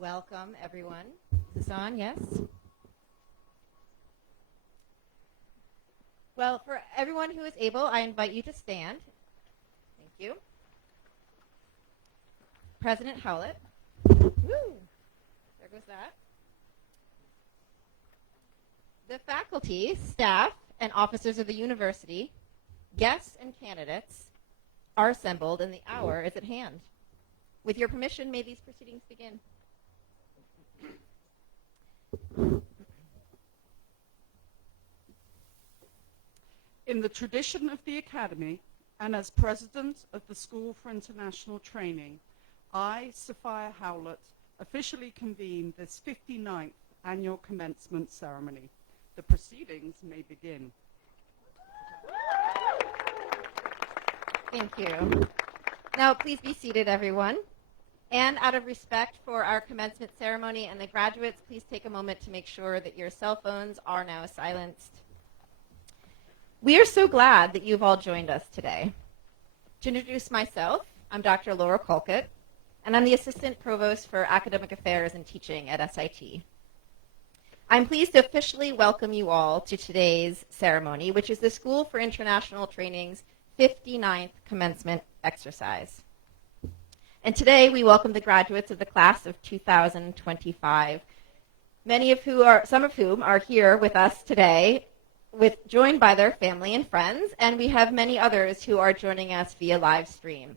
Welcome, everyone. Is this on? Yes? Well, for everyone who is able, I invite you to stand. Thank you. President Howlett. Woo! There goes that. The faculty, staff, and officers of the university, guests and candidates are assembled, and the hour is at hand. With your permission, may these proceedings begin. In the tradition of the Academy, and as President of the School for International Training, I, Sophia Howlett, officially convene this 59th annual commencement ceremony. The proceedings may begin. Thank you. Now, please be seated, everyone. And out of respect for our commencement ceremony and the graduates, please take a moment to make sure that your cell phones are now silenced. We are so glad that you've all joined us today. To introduce myself, I'm Dr. Laura Colquitt, and I'm the Assistant Provost for Academic Affairs and Teaching at SIT. I'm pleased to officially welcome you all to today's ceremony, which is the School for International Training's 59th commencement exercise. And today we welcome the graduates of the class of 2025, some of whom are here with us today, joined by their family and friends, and we have many others who are joining us via live stream.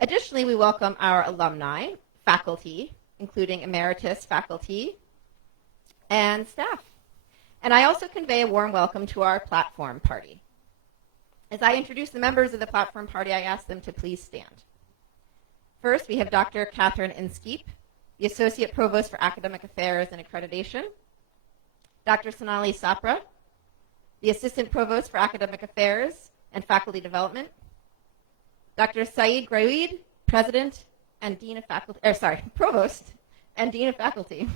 Additionally, we welcome our alumni, faculty, including emeritus faculty, and staff. And I also convey a warm welcome to our platform party. As I introduce the members of the platform party, I ask them to please stand. First, we have Dr. Catherine Inskeep, the Associate Provost for Academic Affairs and Accreditation. Dr. Sonali Sapra, the Assistant Provost for Academic Affairs and Faculty Development. Dr. Saeed Graoud, President and Dean of Faculty, Provost and Dean of Faculty.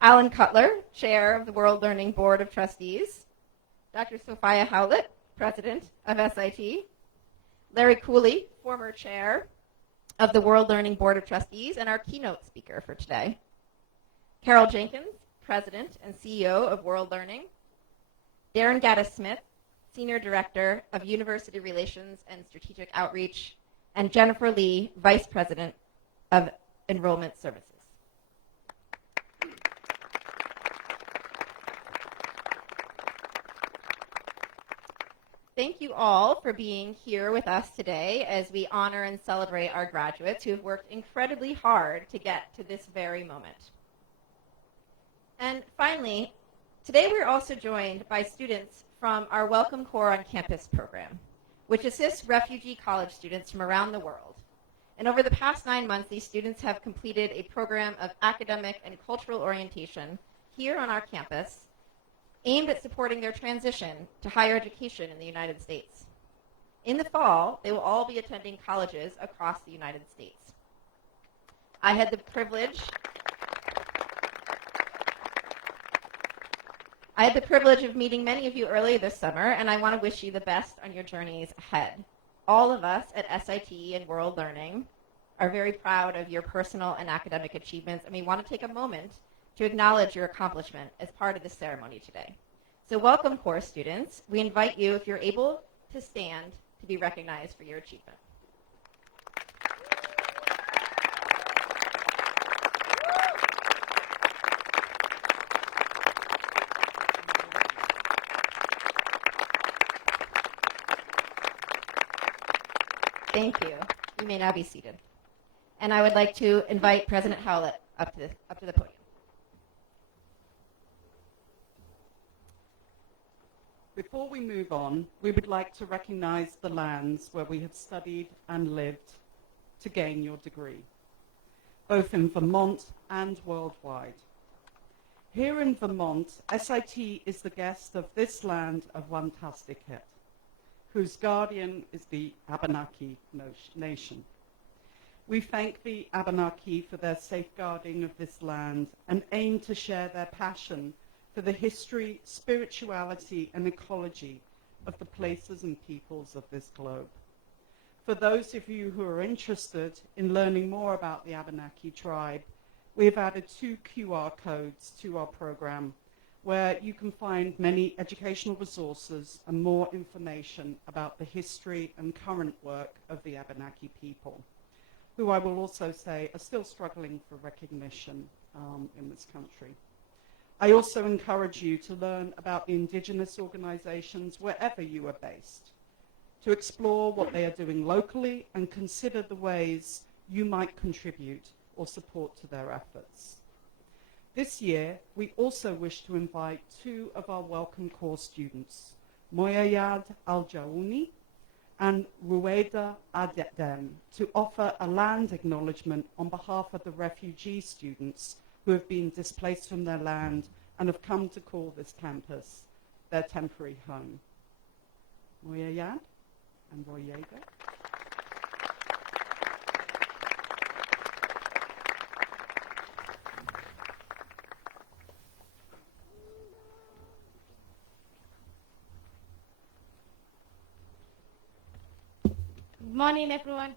Alan Cutler, Chair of the World Learning Board of Trustees. Dr. Sophia Howlett, President of SIT. Larry Cooley, former Chair of the World Learning Board of Trustees and our keynote speaker for today. Carol Jenkins, President and CEO of World Learning. Darren Gaddis-Smith, Senior Director of University Relations and Strategic Outreach. And Jennifer Lee, Vice President of Enrollment Services. Thank you all for being here with us today as we honor and celebrate our graduates who have worked incredibly hard to get to this very moment. And finally, today we're also joined by students from our Welcome Corps on Campus program, which assists refugee college students from around the world. And over the past 9 months, these students have completed a program of academic and cultural orientation here on our campus aimed at supporting their transition to higher education in the United States. In the fall, they will all be attending colleges across the United States. I had the privilege of meeting many of you earlier this summer, and I want to wish you the best on your journeys ahead. All of us at SIT and World Learning are very proud of your personal and academic achievements, and we want to take a moment to acknowledge your accomplishment as part of this ceremony today. So welcome, course students. We invite you, if you're able to stand, to be recognized for your achievement. Thank you. You may now be seated. And I would like to invite President Howlett up to the podium. Before we move on, we would like to recognize the lands where we have studied and lived to gain your degree, both in Vermont and worldwide. Here in Vermont, SIT is the guest of this land of Wantastikhet, whose guardian is the Abenaki Nation. We thank the Abenaki for their safeguarding of this land and aim to share their passion for the history, spirituality, and ecology of the places and peoples of this globe. For those of you who are interested in learning more about the Abenaki tribe, we have added 2 QR codes to our program where you can find many educational resources and more information about the history and current work of the Abenaki people, who I will also say are still struggling for recognition in this country. I also encourage you to learn about the indigenous organizations wherever you are based, to explore what they are doing locally and consider the ways you might contribute or support to their efforts. This year, we also wish to invite 2 of our welcome course students, Moyayad Al-Jaouni and Rueda Adem, to offer a land acknowledgement on behalf of the refugee students who have been displaced from their land and have come to call this campus their temporary home. Moyayad and Rueda. Good morning, everyone.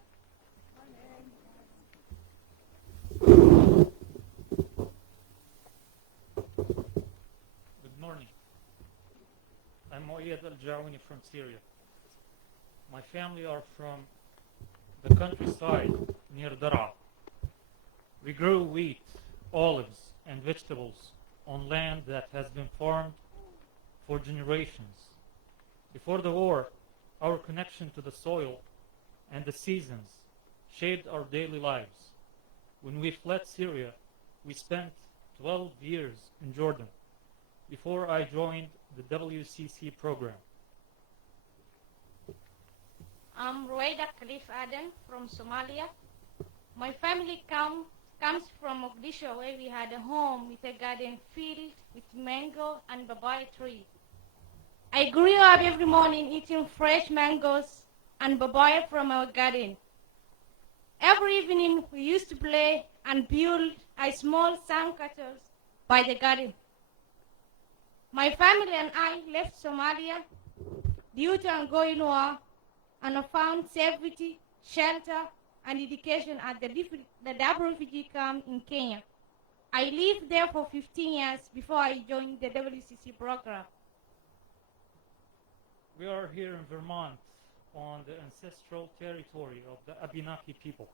Good morning. I'm Moyed Al-Jaouni from Syria. My family are from the countryside near Daraa. We grew wheat, olives, and vegetables on land that has been farmed for generations. Before the war, our connection to the soil and the seasons shaped our daily lives. When we fled Syria, we spent 12 years in Jordan before I joined the WCC program. I'm Rueda Khalif Adam from Somalia. My family comes from Mogadishu, where we had a home with a garden filled with mango and papaya tree. I grew up every morning eating fresh mangoes and papaya from our garden. Every evening we used to play and build a small sandcastles by the garden. My family and I left Somalia due to ongoing war and found safety, shelter, and education at the refugee camp in Kenya. I lived there for 15 years before I joined the WCC program. We are here in Vermont on the ancestral territory of the Abenaki people.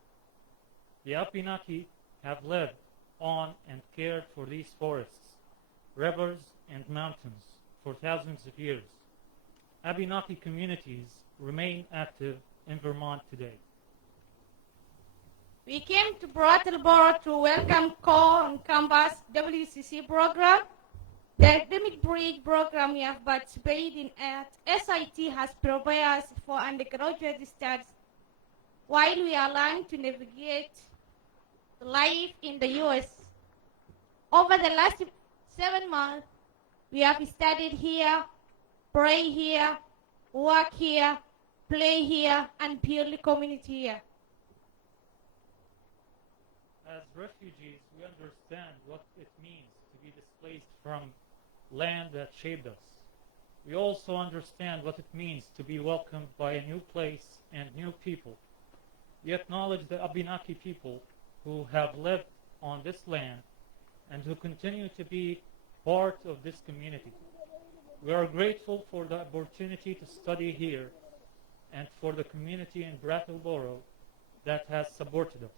The Abenaki have lived on and cared for these forests, rivers, and mountains for thousands of years. Abenaki communities remain active in Vermont today. We came to Brattleboro to welcome core and campus WCC program. The academic bridge program we have participated in at SIT has prepared us for undergraduate studies while we are learning to navigate life in the U.S. Over the last 7 months, We have studied here, pray here, work here, play here, and build community here. As refugees, we understand what it means to be displaced from land that shaped us. We also understand what it means to be welcomed by a new place and new people. We acknowledge the Abenaki people who have lived on this land and who continue to be part of this community. We are grateful for the opportunity to study here and for the community in Brattleboro that has supported us.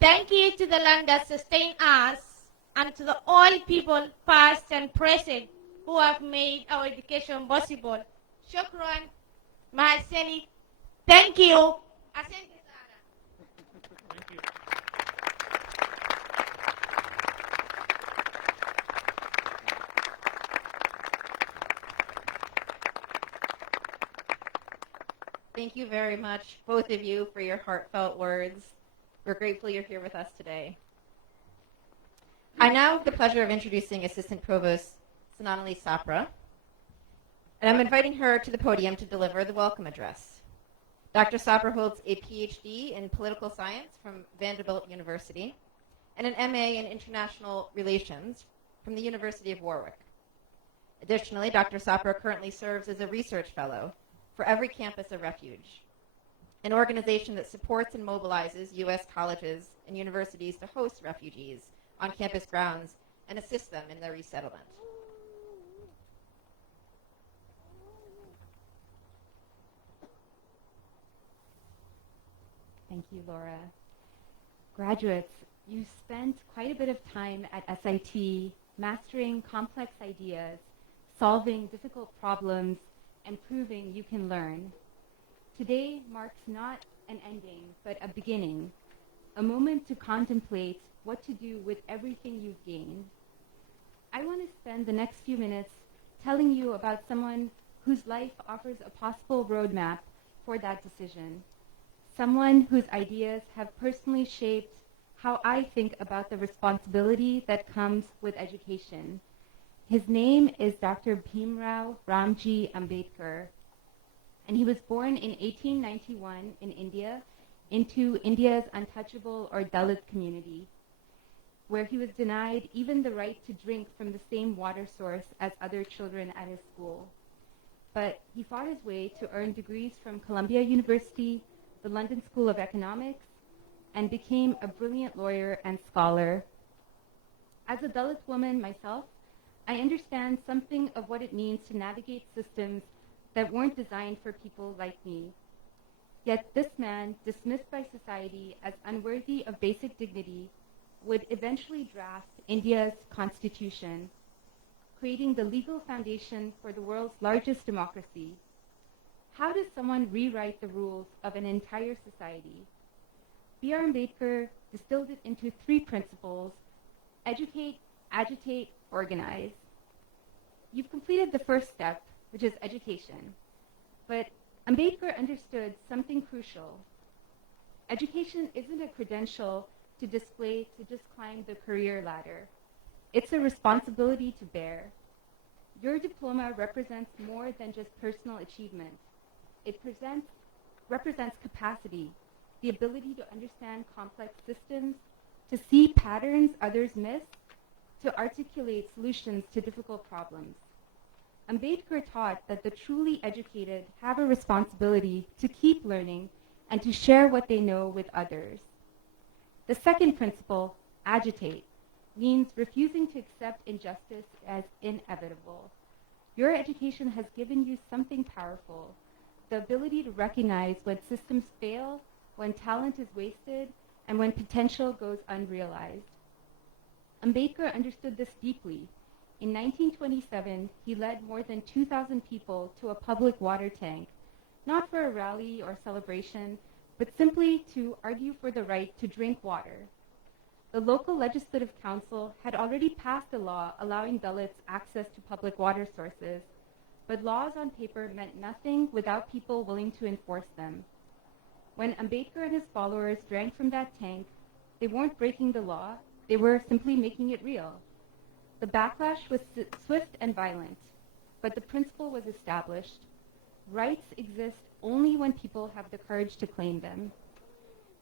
Thank you to the land that sustained us and to the all people past and present who have made our education possible. Shukran, Mahaseni. Thank you. Asante sana. Thank you. Thank you very much, both of you, for your heartfelt words. We're grateful you're here with us today. I now have the pleasure of introducing Assistant Provost Sananali Sapra, and I'm inviting her to the podium to deliver the welcome address. Dr. Sapra holds a PhD in political science from Vanderbilt University and an MA in international relations from the University of Warwick. Additionally, Dr. Sapra currently serves as a research fellow for Every Campus a Refuge, an organization that supports and mobilizes U.S. colleges and universities to host refugees on campus grounds and assist them in their resettlement. Thank you, Laura. Graduates, you spent quite a bit of time at SIT mastering complex ideas, solving difficult problems, and proving you can learn. Today marks not an ending, but a beginning, a moment to contemplate what to do with everything you've gained. I want to spend the next few minutes telling you about someone whose life offers a possible roadmap for that decision, someone whose ideas have personally shaped how I think about the responsibility that comes with education. His name is Dr. Bhimrao Ramji Ambedkar, and he was born in 1891 in India into India's untouchable or Dalit community, where he was denied even the right to drink from the same water source as other children at his school. But he fought his way to earn degrees from Columbia University, the London School of Economics, and became a brilliant lawyer and scholar. As a Dalit woman myself, I understand something of what it means to navigate systems that weren't designed for people like me. Yet this man, dismissed by society as unworthy of basic dignity, would eventually draft India's constitution, creating the legal foundation for the world's largest democracy. How does someone rewrite the rules of an entire society? B.R. Ambedkar distilled it into 3 principles: educate, agitate, organize. You've completed the first step, which is education. But Ambedkar understood something crucial. Education isn't a credential to display to just climb the career ladder. It's a responsibility to bear. Your diploma represents more than just personal achievement. It represents capacity, the ability to understand complex systems, to see patterns others miss, to articulate solutions to difficult problems. Ambedkar taught that the truly educated have a responsibility to keep learning and to share what they know with others. The second principle, agitate, means refusing to accept injustice as inevitable. Your education has given you something powerful, the ability to recognize when systems fail, when talent is wasted, and when potential goes unrealized. Ambedkar understood this deeply. In 1927, he led more than 2,000 people to a public water tank, not for a rally or celebration, but simply to argue for the right to drink water. The local legislative council had already passed a law allowing Dalits access to public water sources, but laws on paper meant nothing without people willing to enforce them. When Ambedkar and his followers drank from that tank, they weren't breaking the law, They were simply making it real. The backlash was swift and violent, but the principle was established. Rights exist only when people have the courage to claim them.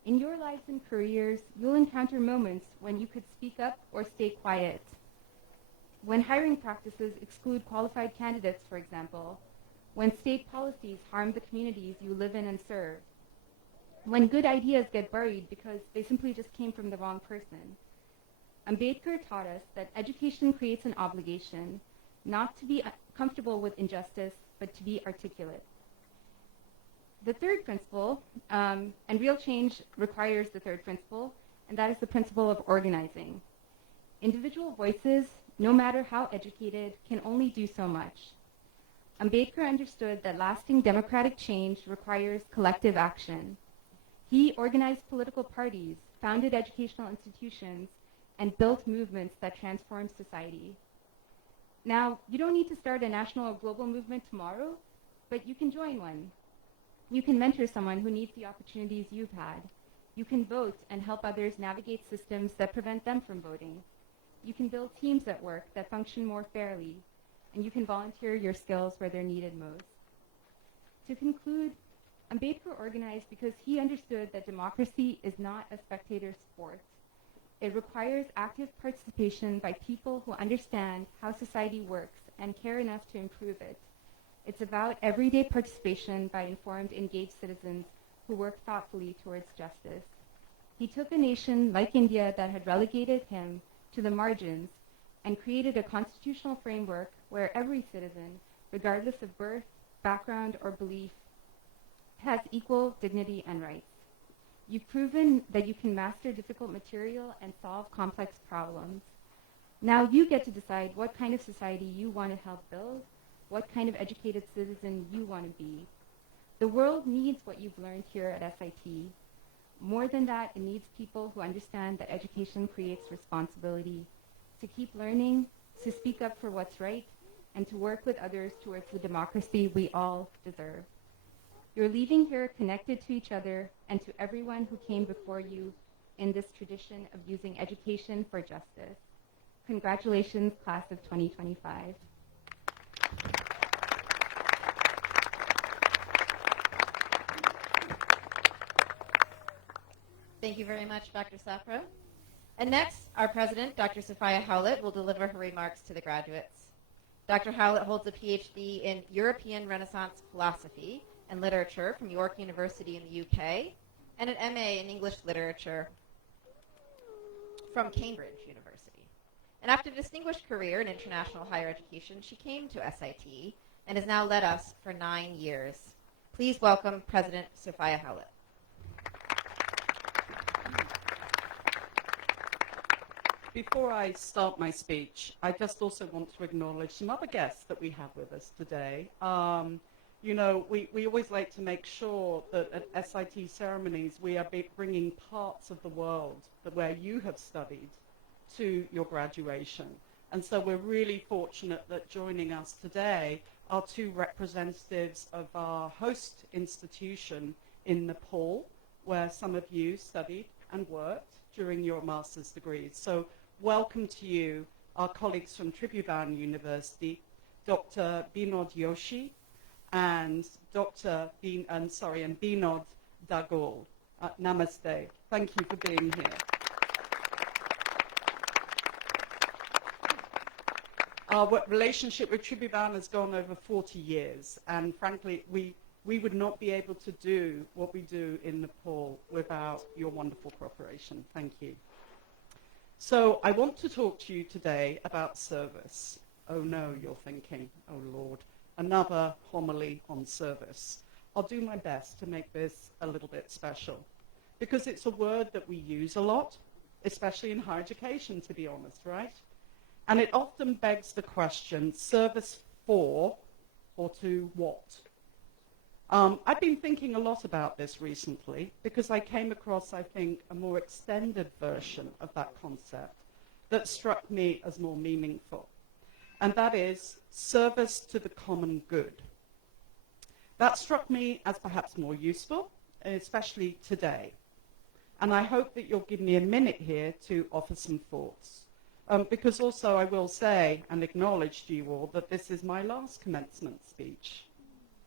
In your lives and careers, you'll encounter moments when you could speak up or stay quiet. When hiring practices exclude qualified candidates, for example. When state policies harm the communities you live in and serve. When good ideas get buried because they simply just came from the wrong person. Ambedkar taught us that education creates an obligation not to be comfortable with injustice, but to be articulate. The third principle, and real change requires the third principle, and that is the principle of organizing. Individual voices, no matter how educated, can only do so much. Ambedkar understood that lasting democratic change requires collective action. He organized political parties, founded educational institutions, and built movements that transformed society. Now, you don't need to start a national or global movement tomorrow, but you can join one. You can mentor someone who needs the opportunities you've had. You can vote and help others navigate systems that prevent them from voting. You can build teams at work that function more fairly, and you can volunteer your skills where they're needed most. To conclude, Ambedkar organized because he understood that democracy is not a spectator sport. It requires active participation by people who understand how society works and care enough to improve it. It's about everyday participation by informed, engaged citizens who work thoughtfully towards justice. He took a nation like India that had relegated him to the margins and created a constitutional framework where every citizen, regardless of birth, background, or belief, has equal dignity and rights. You've proven that you can master difficult material and solve complex problems. Now you get to decide what kind of society you want to help build, what kind of educated citizen you want to be. The world needs what you've learned here at SIT. More than that, it needs people who understand that education creates responsibility, to keep learning, to speak up for what's right, and to work with others towards the democracy we all deserve. You're leaving here connected to each other and to everyone who came before you in this tradition of using education for justice. Congratulations, class of 2025. Thank you very much, Dr. Sapro. And next, our president, Dr. Sophia Howlett, will deliver her remarks to the graduates. Dr. Howlett holds a PhD in European Renaissance philosophy and literature from York University in the UK, and an MA in English literature from Cambridge University. And after a distinguished career in international higher education, she came to SIT and has now led us for 9 years. Please welcome President Sophia Howlett. Before I start my speech, I just also want to acknowledge some other guests that we have with us today. You know, we always like to make sure that at SIT ceremonies we are bringing parts of the world where you have studied to your graduation. And so we're really fortunate that joining us today are two representatives of our host institution in Nepal, where some of you studied and worked during your master's degrees. So welcome to you, our colleagues from Tribhuvan University, Dr. Binod Yoshi and Binod Dagol. Namaste. Thank you for being here. Our relationship with Tribhuvan has gone over 40 years, and frankly, we would not be able to do what we do in Nepal without your wonderful cooperation. Thank you. So I want to talk to you today about service. Oh no, you're thinking, oh Lord, another homily on service. I'll do my best to make this a little bit special, because it's a word that we use a lot, especially in higher education, to be honest, right? And it often begs the question, service for or to what? I've been thinking a lot about this recently because I came across, I think, a more extended version of that concept that struck me as more meaningful, and that is service to the common good. That struck me as perhaps more useful, especially today. And I hope that you'll give me a minute here to offer some thoughts. Because also I will say and acknowledge to you all that this is my last commencement speech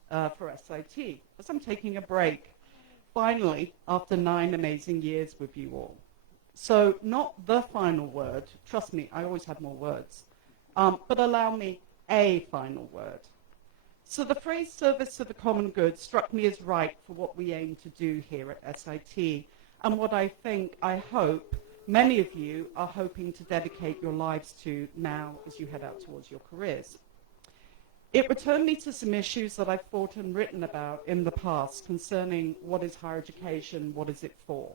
for SIT, as I'm taking a break, finally, after 9 amazing years with you all. So not the final word, trust me, I always have more words, but allow me a final word. So the phrase service to the common good struck me as right for what we aim to do here at SIT, and what I hope, many of you are hoping to dedicate your lives to now as you head out towards your careers. It returned me to some issues that I've thought and written about in the past concerning what is higher education, what is it for,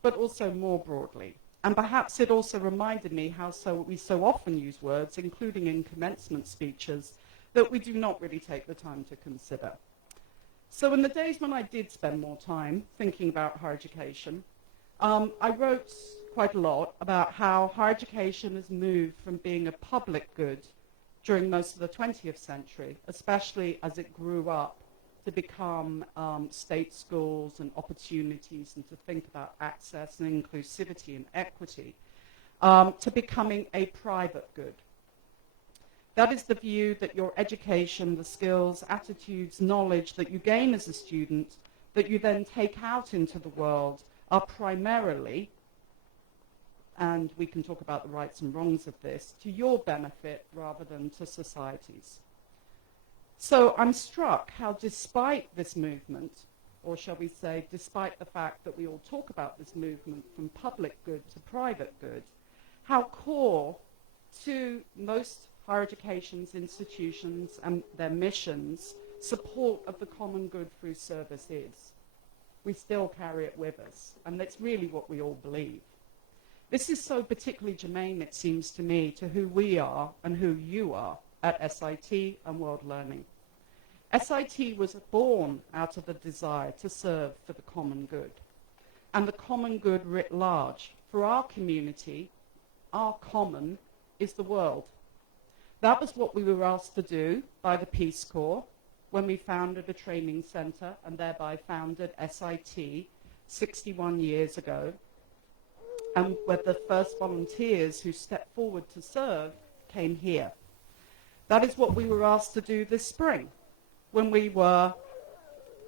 but also more broadly. And perhaps it also reminded me how we so often use words, including in commencement speeches, that we do not really take the time to consider. So in the days when I did spend more time thinking about higher education, I wrote quite a lot about how higher education has moved from being a public good during most of the 20th century, especially as it grew up to become state schools and opportunities and to think about access and inclusivity and equity, to becoming a private good. That is the view that your education, the skills, attitudes, knowledge that you gain as a student, that you then take out into the world, are primarily, and we can talk about the rights and wrongs of this, to your benefit rather than to society's. So I'm struck how despite this movement, or shall we say despite the fact that we all talk about this movement from public good to private good, how core to most higher education's institutions and their missions support of the common good through service is. We still carry it with us, and that's really what we all believe. This is so particularly germane, it seems to me, to who we are and who you are at SIT and World Learning. SIT was born out of the desire to serve for the common good, and the common good writ large. For our community, our common is the world. That was what we were asked to do by the Peace Corps when we founded a training centre and thereby founded SIT 61 years ago, and where the first volunteers who stepped forward to serve came here. That is what we were asked to do this spring when we were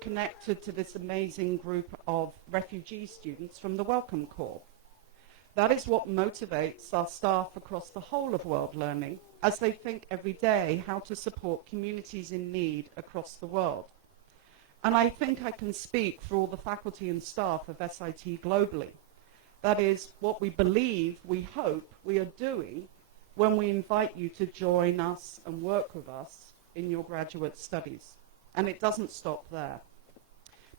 connected to this amazing group of refugee students from the Welcome Corps. That is what motivates our staff across the whole of World Learning as they think every day how to support communities in need across the world. And I think I can speak for all the faculty and staff of SIT globally. That is what we believe, we hope we are doing when we invite you to join us and work with us in your graduate studies. And it doesn't stop there.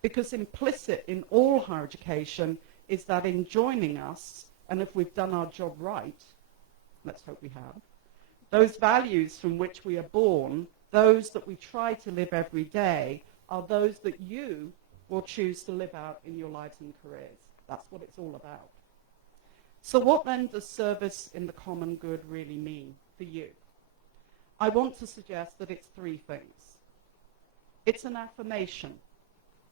Because implicit in all higher education is that in joining us, and if we've done our job right, let's hope we have, those values from which we are born, those that we try to live every day, are those that you will choose to live out in your lives and careers. That's what it's all about. So what then does service in the common good really mean for you? I want to suggest that it's 3 things. It's an affirmation.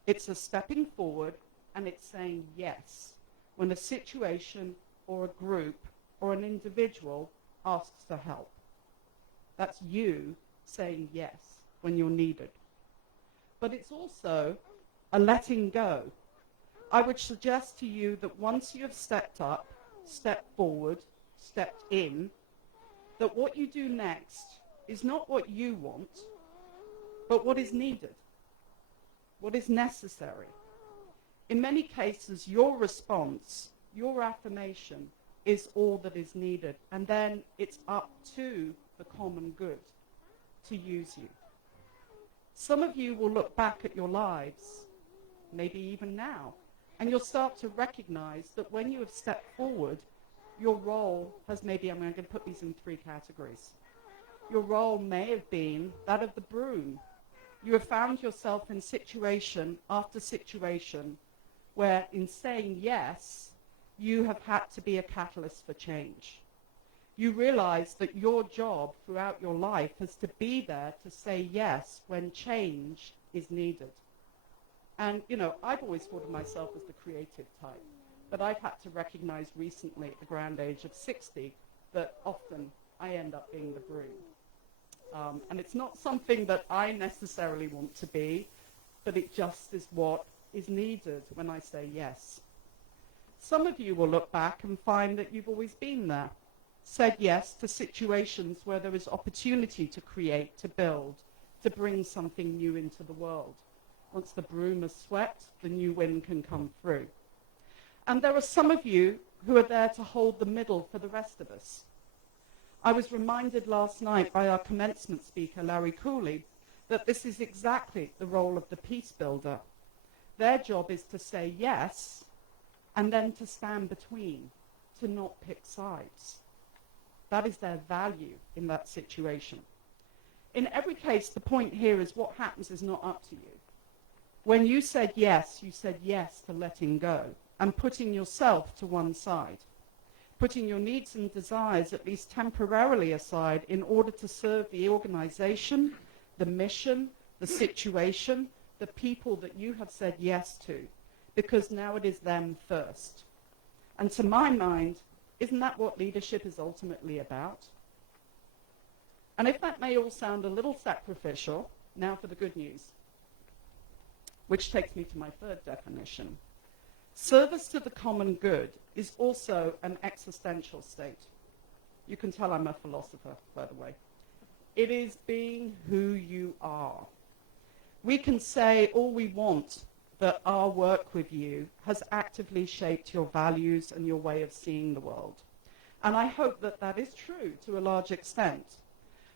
It's a stepping forward, and it's saying yes when a situation or a group or an individual asks for help. That's you saying yes when you're needed. But it's also a letting go. I would suggest to you that once you have stepped up, stepped forward, stepped in, that what you do next is not what you want, but what is needed, what is necessary. In many cases, your response, your affirmation, is all that is needed, and then it's up to the common good to use you. Some of you will look back at your lives, maybe even now, and you'll start to recognize that when you have stepped forward, your role has maybe, I'm going to put these in 3 categories. Your role may have been that of the broom. You have found yourself in situation after situation where in saying yes, you have had to be a catalyst for change. You realize that your job throughout your life is to be there to say yes when change is needed. And, you know, I've always thought of myself as the creative type. but I've had to recognize recently at the grand age of 60 that often I end up being the broom. And it's not something that I necessarily want to be, but it just is what is needed when I say yes. Some of you will look back and find that you've always been there, said yes to situations where there is opportunity to create, to build, to bring something new into the world. Once the broom is swept, the new wind can come through. And there are some of you who are there to hold the middle for the rest of us. I was reminded last night by our commencement speaker, Larry Cooley, that this is exactly the role of the peace builder. Their job is to say yes and then to stand between, to not pick sides. That is their value in that situation. In every case, the point here is what happens is not up to you. When you said yes to letting go and putting yourself to one side, putting your needs and desires at least temporarily aside in order to serve the organization, the mission, the situation, the people that you have said yes to, because now it is them first. And to my mind, isn't that what leadership is ultimately about? And if that may all sound a little sacrificial, now for the good news, which takes me to my third definition. Service to the common good is also an existential state. You can tell I'm a philosopher, by the way. It is being who you are. We can say all we want that our work with you has actively shaped your values and your way of seeing the world. And I hope that that is true to a large extent.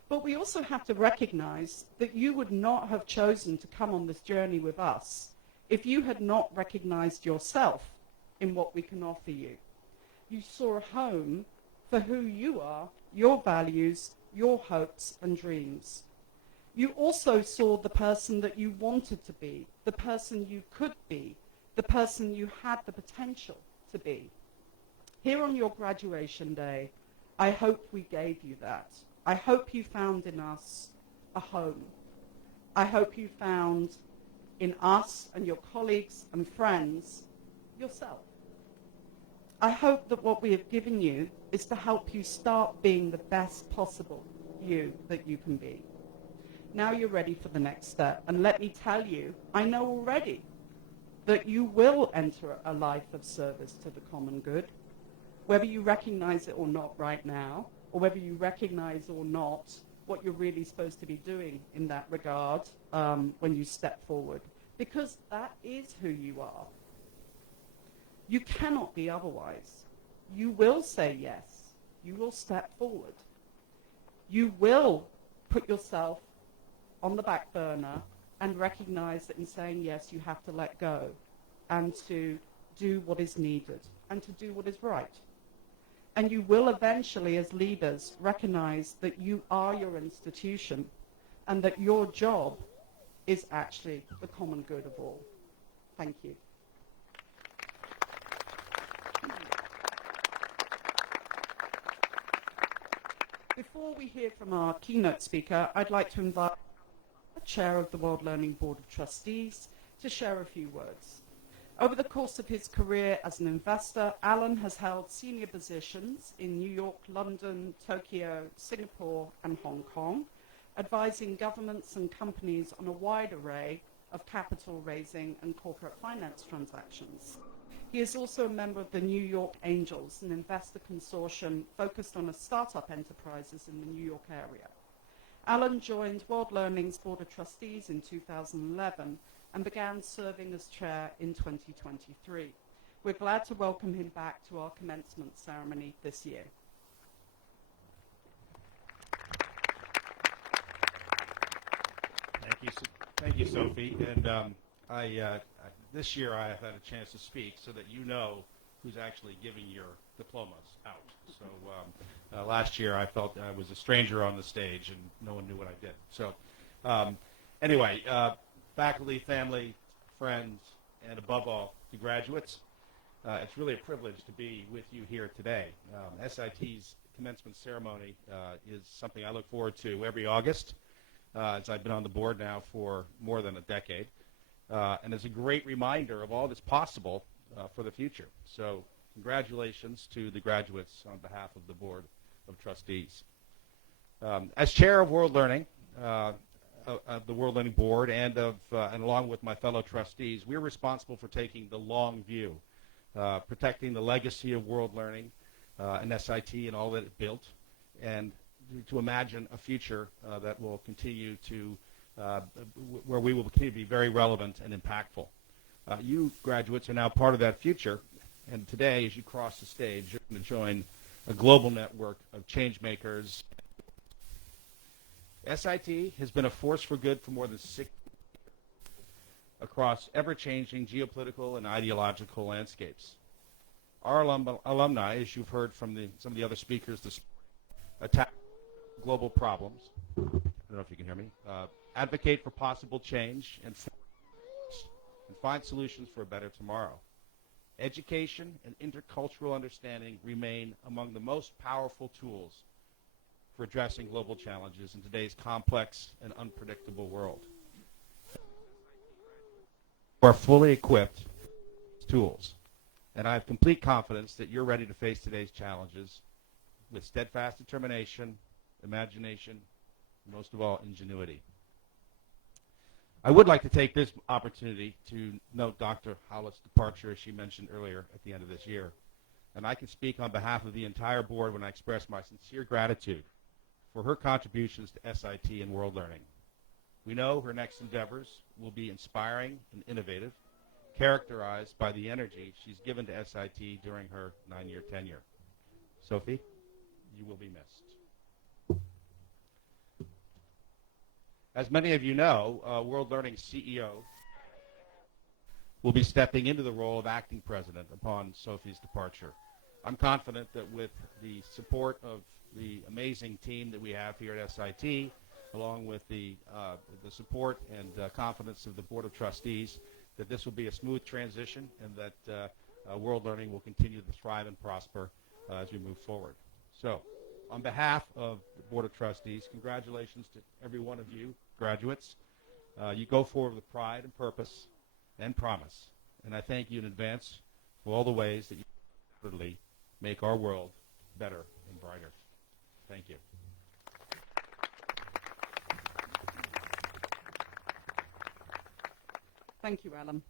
But we also have to recognize that you would not have chosen to come on this journey with us if you had not recognized yourself in what we can offer you. You saw a home for who you are, your values, your hopes and dreams. You also saw the person that you wanted to be, the person you could be, the person you had the potential to be. Here on your graduation day, I hope we gave you that. I hope you found in us a home. I hope you found in us and your colleagues and friends yourself. I hope that what we have given you is to help you start being the best possible you that you can be. Now you're ready for the next step. And let me tell you, I know already that you will enter a life of service to the common good, whether you recognize it or not right now, or whether you recognize or not what you're really supposed to be doing in that regard when you step forward. Because that is who you are. You cannot be otherwise. You will say yes. You will step forward. You will put yourself on the back burner and recognize that in saying yes, you have to let go and to do what is needed and to do what is right. And you will eventually, as leaders, recognize that you are your institution and that your job is actually the common good of all. Thank you. Before we hear from our keynote speaker, I'd like to invite the Chair of the World Learning Board of Trustees to share a few words. Over the course of his career as an investor, Alan has held senior positions in New York, London, Tokyo, Singapore, and Hong Kong, advising governments and companies on a wide array of capital raising and corporate finance transactions. He is also a member of the New York Angels, an investor consortium focused on startup enterprises in the New York area. Alan joined World Learning's Board of Trustees in 2011 and began serving as chair in 2023. We're glad to welcome him back to our commencement ceremony this year. Thank you, Sophie. And this year I have had a chance to speak so that you know who's actually giving your diplomas out. So last year I felt I was a stranger on the stage and no one knew what I did. So anyway, faculty, family, friends, and above all, the graduates, it's really a privilege to be with you here today. SIT's commencement ceremony is something I look forward to every August, as I've been on the board now for more than a decade. And it's a great reminder of all that's possible for the future. So congratulations to the graduates on behalf of the Board of Trustees. As chair of World Learning, of the World Learning Board, and along with my fellow trustees, we're responsible for taking the long view, protecting the legacy of World Learning and SIT and all that it built, and to imagine a future that will continue to, where we will continue to be very relevant and impactful. You graduates are now part of that future, and today, as you cross the stage, you're going to join a global network of change makers. SIT has been a force for good for more than 6 years across ever-changing geopolitical and ideological landscapes. Our alumni, as you've heard from some of the other speakers this morning, attack global problems. I don't know if you can hear me. Advocate for possible change and find solutions for a better tomorrow. Education and intercultural understanding remain among the most powerful tools for addressing global challenges in today's complex and unpredictable world. We are fully equipped with these tools, and I have complete confidence that you're ready to face today's challenges with steadfast determination, imagination, and most of all, ingenuity. I would like to take this opportunity to note Dr. Howlett's departure, as she mentioned earlier, at the end of this year. And I can speak on behalf of the entire board when I express my sincere gratitude for her contributions to SIT and World Learning. We know her next endeavors will be inspiring and innovative, characterized by the energy she's given to SIT during her 9-year tenure. Sophie, you will be missed. As many of you know, World Learning's CEO will be stepping into the role of acting president upon Sophie's departure. I'm confident that with the support of the amazing team that we have here at SIT, along with the support and confidence of the Board of Trustees, that this will be a smooth transition and that World Learning will continue to thrive and prosper as we move forward. So, on behalf of the Board of Trustees, congratulations to every one of you graduates. You go forward with pride and purpose and promise. And I thank you in advance for all the ways that you literally make our world better and brighter. Thank you. Thank you, Alan.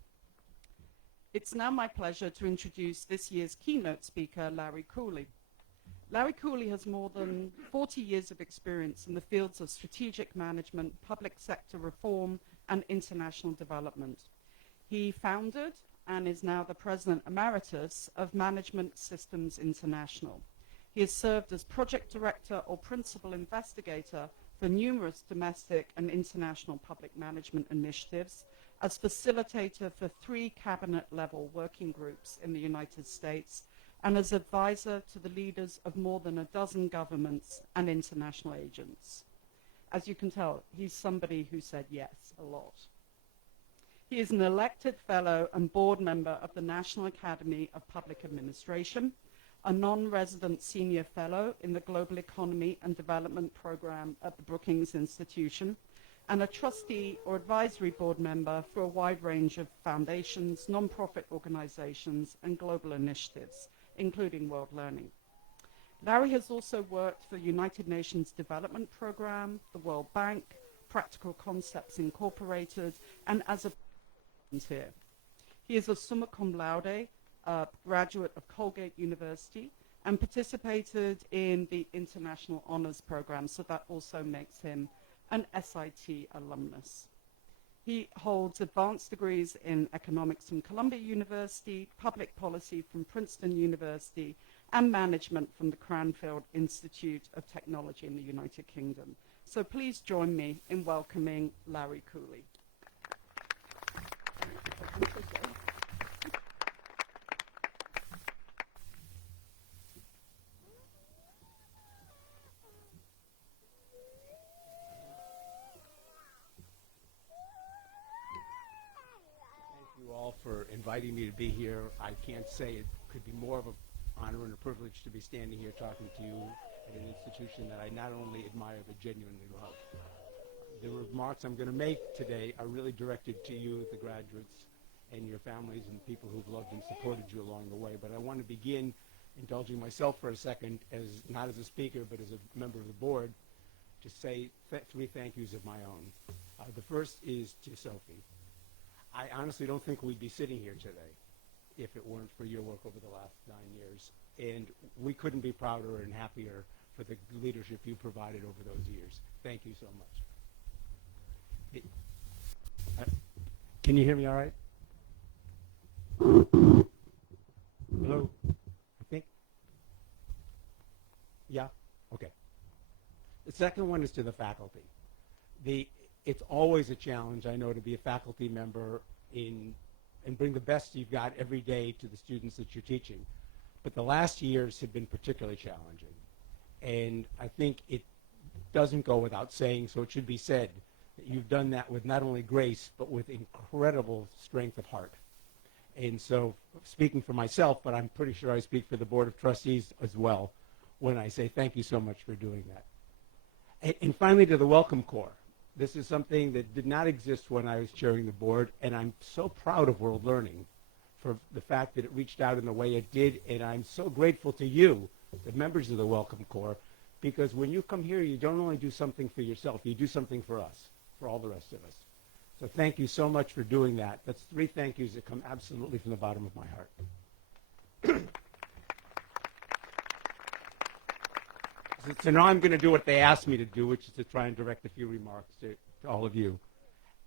It's now my pleasure to introduce this year's keynote speaker, Larry Cooley. Larry Cooley has more than 40 years of experience in the fields of strategic management, public sector reform, and international development. He founded and is now the President Emeritus of Management Systems International. He has served as project director or principal investigator for numerous domestic and international public management initiatives, as facilitator for 3 cabinet-level working groups in the United States, and as advisor to the leaders of more than a dozen governments and international agents. As you can tell, he's somebody who said yes a lot. He is an elected fellow and board member of the National Academy of Public Administration, a non-resident senior fellow in the Global Economy and Development Program at the Brookings Institution, and a trustee or advisory board member for a wide range of foundations, nonprofit organizations, and global initiatives, including World Learning. Larry has also worked for the United Nations Development Program, the World Bank, Practical Concepts Incorporated, and as a volunteer. He is a summa cum laude graduate of Colgate University and participated in the International Honors Program, so that also makes him an SIT alumnus. He holds advanced degrees in economics from Columbia University, public policy from Princeton University, and management from the Cranfield Institute of Technology in the United Kingdom. So please join me in welcoming Larry Cooley. All for inviting me to be here. I can't say it could be more of an honor and a privilege to be standing here talking to you at an institution that I not only admire but genuinely love. The remarks I'm going to make today are really directed to you, the graduates, and your families and people who've loved and supported you along the way. But I want to begin indulging myself for a second, as not as a speaker, but as a member of the board, to say three thank yous of my own. The first is to Sophie. I honestly don't think we'd be sitting here today if it weren't for your work over the last 9 years. And we couldn't be prouder and happier for the leadership you provided over those years. Thank you so much. Can you hear me all right? Hello? I think? Yeah? Okay. The second one is to the faculty. It's always a challenge, I know, to be a faculty member and bring the best you've got every day to the students that you're teaching. But the last years have been particularly challenging. And I think it doesn't go without saying, so it should be said, that you've done that with not only grace, but with incredible strength of heart. And so, speaking for myself, but I'm pretty sure I speak for the Board of Trustees as well, when I say thank you so much for doing that. And finally, to the Welcome Corps. This is something that did not exist when I was chairing the board, and I'm so proud of World Learning for the fact that it reached out in the way it did, and I'm so grateful to you, the members of the Welcome Corps, because when you come here, you don't only do something for yourself, you do something for us, for all the rest of us. So thank you so much for doing that. That's three thank yous that come absolutely from the bottom of my heart. So now I'm going to do what they asked me to do, which is to try and direct a few remarks to all of you.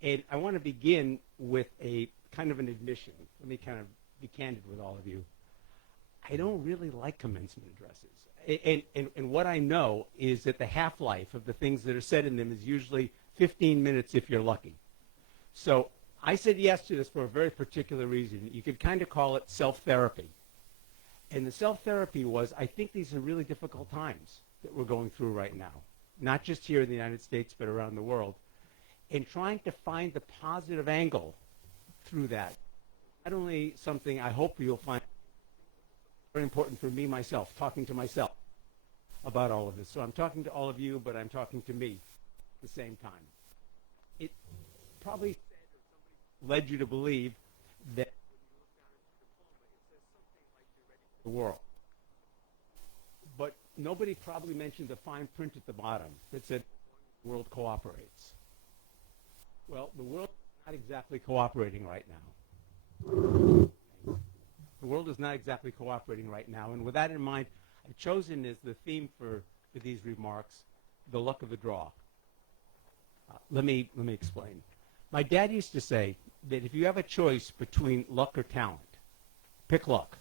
And I want to begin with a kind of an admission. Let me kind of be candid with all of you. I don't really like commencement addresses. And what I know is that the half-life of the things that are said in them is usually 15 minutes if you're lucky. So I said yes to this for a very particular reason. You could kind of call it self-therapy. And the self-therapy was, I think these are really difficult times that we're going through right now, not just here in the United States, but around the world, and trying to find the positive angle through that. Not only something I hope you'll find very important for me myself, talking to myself about all of this. So I'm talking to all of you, but I'm talking to me at the same time. It probably said or somebody led you to believe that when you look down at your diploma, it says something like you're ready for the world. But nobody probably mentioned the fine print at the bottom that said the world cooperates. Well, the world is not exactly cooperating right now. The world is not exactly cooperating right now. And with that in mind, I've chosen as the theme for these remarks, the luck of the draw. Let me explain. My dad used to say that if you have a choice between luck or talent, pick luck.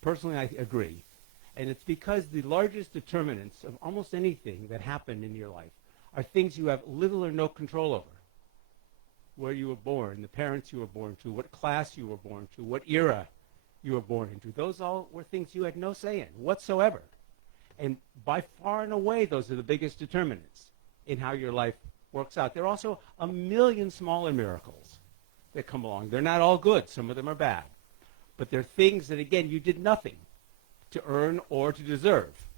Personally, I agree. And it's because the largest determinants of almost anything that happened in your life are things you have little or no control over. Where you were born, the parents you were born to, what class you were born to, what era you were born into. Those all were things you had no say in whatsoever. And by far and away, those are the biggest determinants in how your life works out. There are also a million smaller miracles that come along. They're not all good. Some of them are bad. But they're things that, again, you did nothing to earn or to deserve.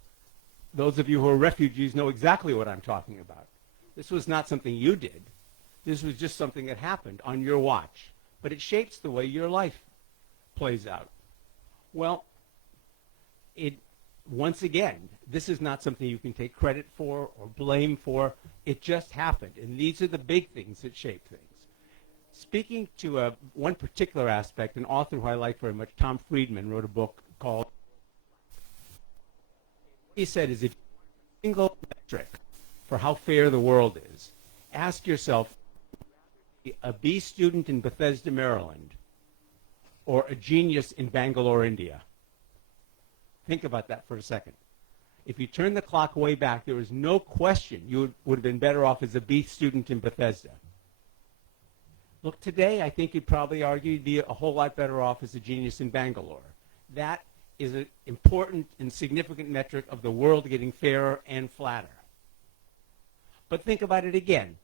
Those of you who are refugees know exactly what I'm talking about. This was not something you did. This was just something that happened on your watch. But it shapes the way your life plays out. Well, once again, this is not something you can take credit for or blame for. It just happened. And these are the big things that shape things. Speaking to one particular aspect, an author who I like very much, Tom Friedman, wrote a book called, what he said is, if you want a single metric for how fair the world is, ask yourself, a B student in Bethesda, Maryland, or a genius in Bangalore, India? Think about that for a second. If you turn the clock way back, there is no question you would have been better off as a B student in Bethesda. Look, today, I think you'd probably argue you'd be a whole lot better off as a genius in Bangalore. That is an important and significant metric of the world getting fairer and flatter. But think about it again.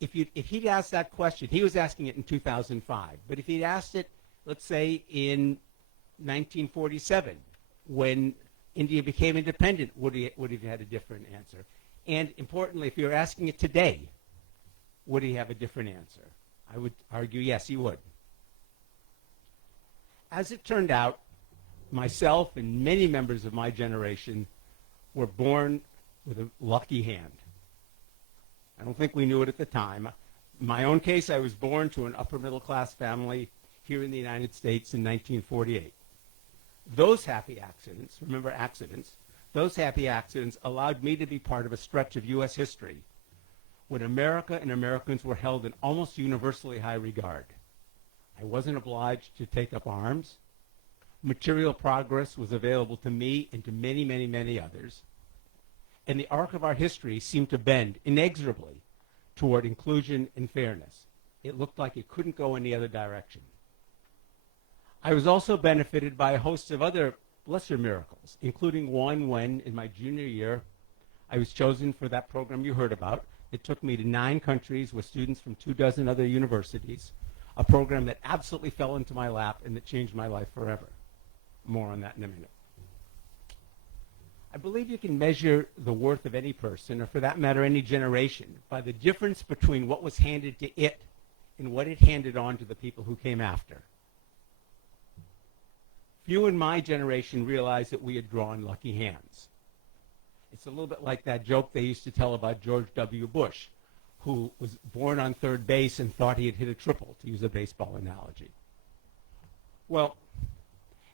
If he'd asked that question, he was asking it in 2005, but if he'd asked it, let's say, in 1947, when India became independent, would he have had a different answer? And importantly, if you're asking it today, would he have a different answer? I would argue, yes, he would. As it turned out, myself and many members of my generation were born with a lucky hand. I don't think we knew it at the time. In my own case, I was born to an upper middle class family here in the United States in 1948. Those happy accidents, remember accidents, those happy accidents allowed me to be part of a stretch of U.S. history when America and Americans were held in almost universally high regard. I wasn't obliged to take up arms. Material progress was available to me and to many, many, many others. And the arc of our history seemed to bend inexorably toward inclusion and fairness. It looked like it couldn't go any other direction. I was also benefited by a host of other lesser miracles, including one when, in my junior year, I was chosen for that program you heard about. It took me to 9 countries with students from 24 other universities, a program that absolutely fell into my lap and that changed my life forever. More on that in a minute. I believe you can measure the worth of any person, or for that matter, any generation, by the difference between what was handed to it and what it handed on to the people who came after. Few in my generation realized that we had drawn lucky hands. It's a little bit like that joke they used to tell about George W. Bush, who was born on third base and thought he had hit a triple, to use a baseball analogy. Well,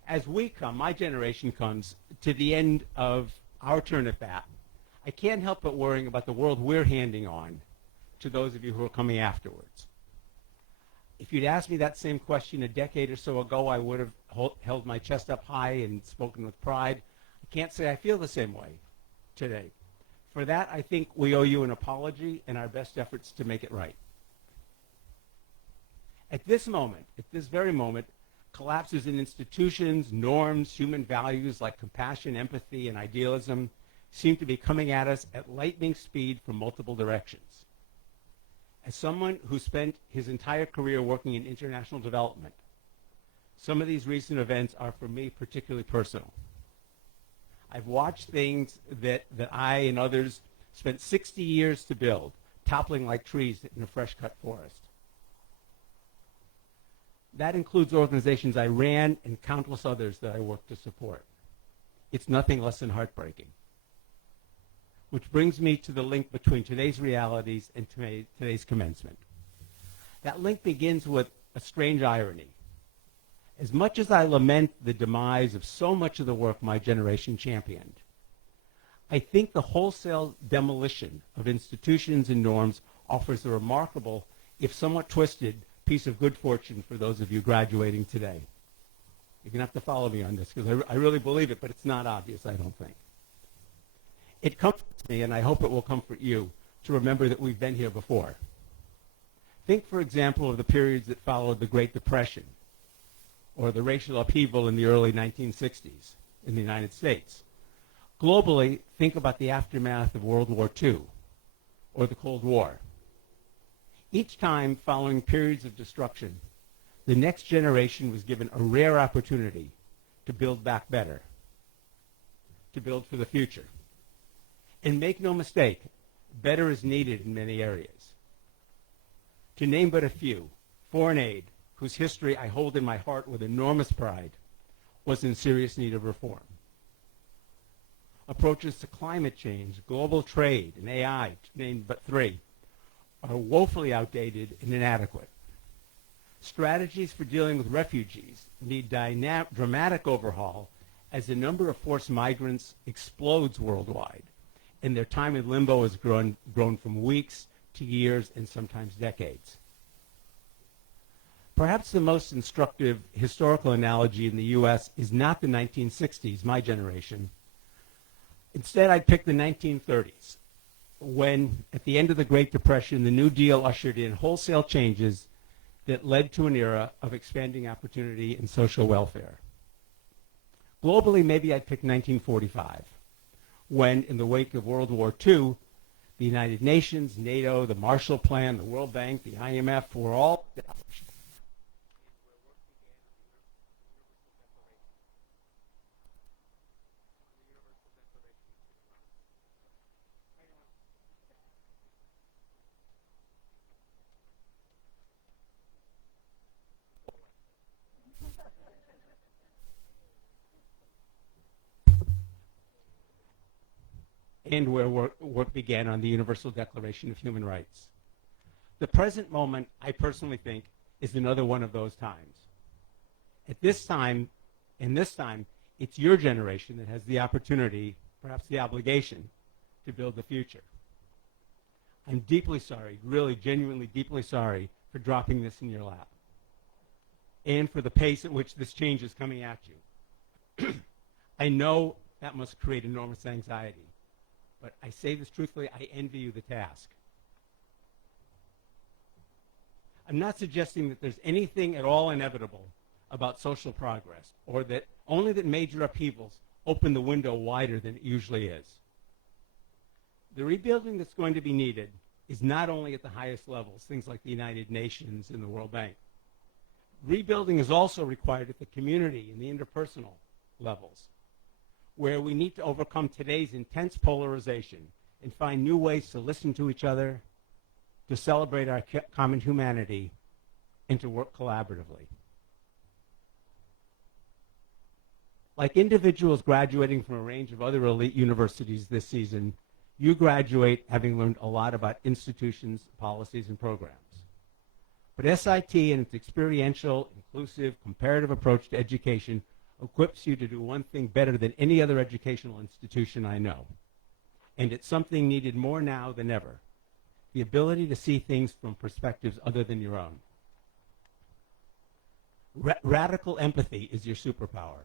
as my generation comes to the end of our turn at bat, I can't help but worrying about the world we're handing on to those of you who are coming afterwards. If you'd asked me that same question a decade or so ago, I would have held my chest up high and spoken with pride. I can't say I feel the same way today. For that, I think we owe you an apology and our best efforts to make it right. At this very moment, collapses in institutions, norms, human values like compassion, empathy, and idealism seem to be coming at us at lightning speed from multiple directions. As someone who spent his entire career working in international development, some of these recent events are, for me, particularly personal. I've watched things that I and others spent 60 years to build, toppling like trees in a fresh-cut forest. That includes organizations I ran and countless others that I worked to support. It's nothing less than heartbreaking. Which brings me to the link between today's realities and today's commencement. That link begins with a strange irony. As much as I lament the demise of so much of the work my generation championed, I think the wholesale demolition of institutions and norms offers a remarkable, if somewhat twisted, piece of good fortune for those of you graduating today. You're going to have to follow me on this because I really believe it, but it's not obvious, I don't think. It comforts me, and I hope it will comfort you, to remember that we've been here before. Think, for example, of the periods that followed the Great Depression or the racial upheaval in the early 1960s in the United States. Globally, think about the aftermath of World War II or the Cold War. Each time following periods of destruction, the next generation was given a rare opportunity to build back better, to build for the future. And make no mistake, better is needed in many areas. To name but a few, foreign aid, whose history I hold in my heart with enormous pride, was in serious need of reform. Approaches to climate change, global trade, and AI, to name but 3, are woefully outdated and inadequate. Strategies for dealing with refugees need dramatic overhaul as the number of forced migrants explodes worldwide, and their time in limbo has grown from weeks to years and sometimes decades. Perhaps the most instructive historical analogy in the U.S. is not the 1960s, my generation. Instead, I'd pick the 1930s, when, at the end of the Great Depression, the New Deal ushered in wholesale changes that led to an era of expanding opportunity and social welfare. Globally, maybe I'd pick 1945, when, in the wake of World War II, the United Nations, NATO, the Marshall Plan, the World Bank, the IMF were all established. and where work began on the Universal Declaration of Human Rights. The present moment, I personally think, is another one of those times. At this time, it's your generation that has the opportunity, perhaps the obligation, to build the future. I'm deeply sorry, really genuinely deeply sorry for dropping this in your lap and for the pace at which this change is coming at you. I know that must create enormous anxiety, but I say this truthfully, I envy you the task. I'm not suggesting that there's anything at all inevitable about social progress, or that only that major upheavals open the window wider than it usually is. The rebuilding that's going to be needed is not only at the highest levels, things like the United Nations and the World Bank. Rebuilding is also required at the community and the interpersonal levels, where we need to overcome today's intense polarization and find new ways to listen to each other, to celebrate our common humanity, and to work collaboratively. Like individuals graduating from a range of other elite universities this season, you graduate having learned a lot about institutions, policies, and programs. But SIT and its experiential, inclusive, comparative approach to education equips you to do one thing better than any other educational institution I know. And it's something needed more now than ever: the ability to see things from perspectives other than your own. Radical empathy is your superpower.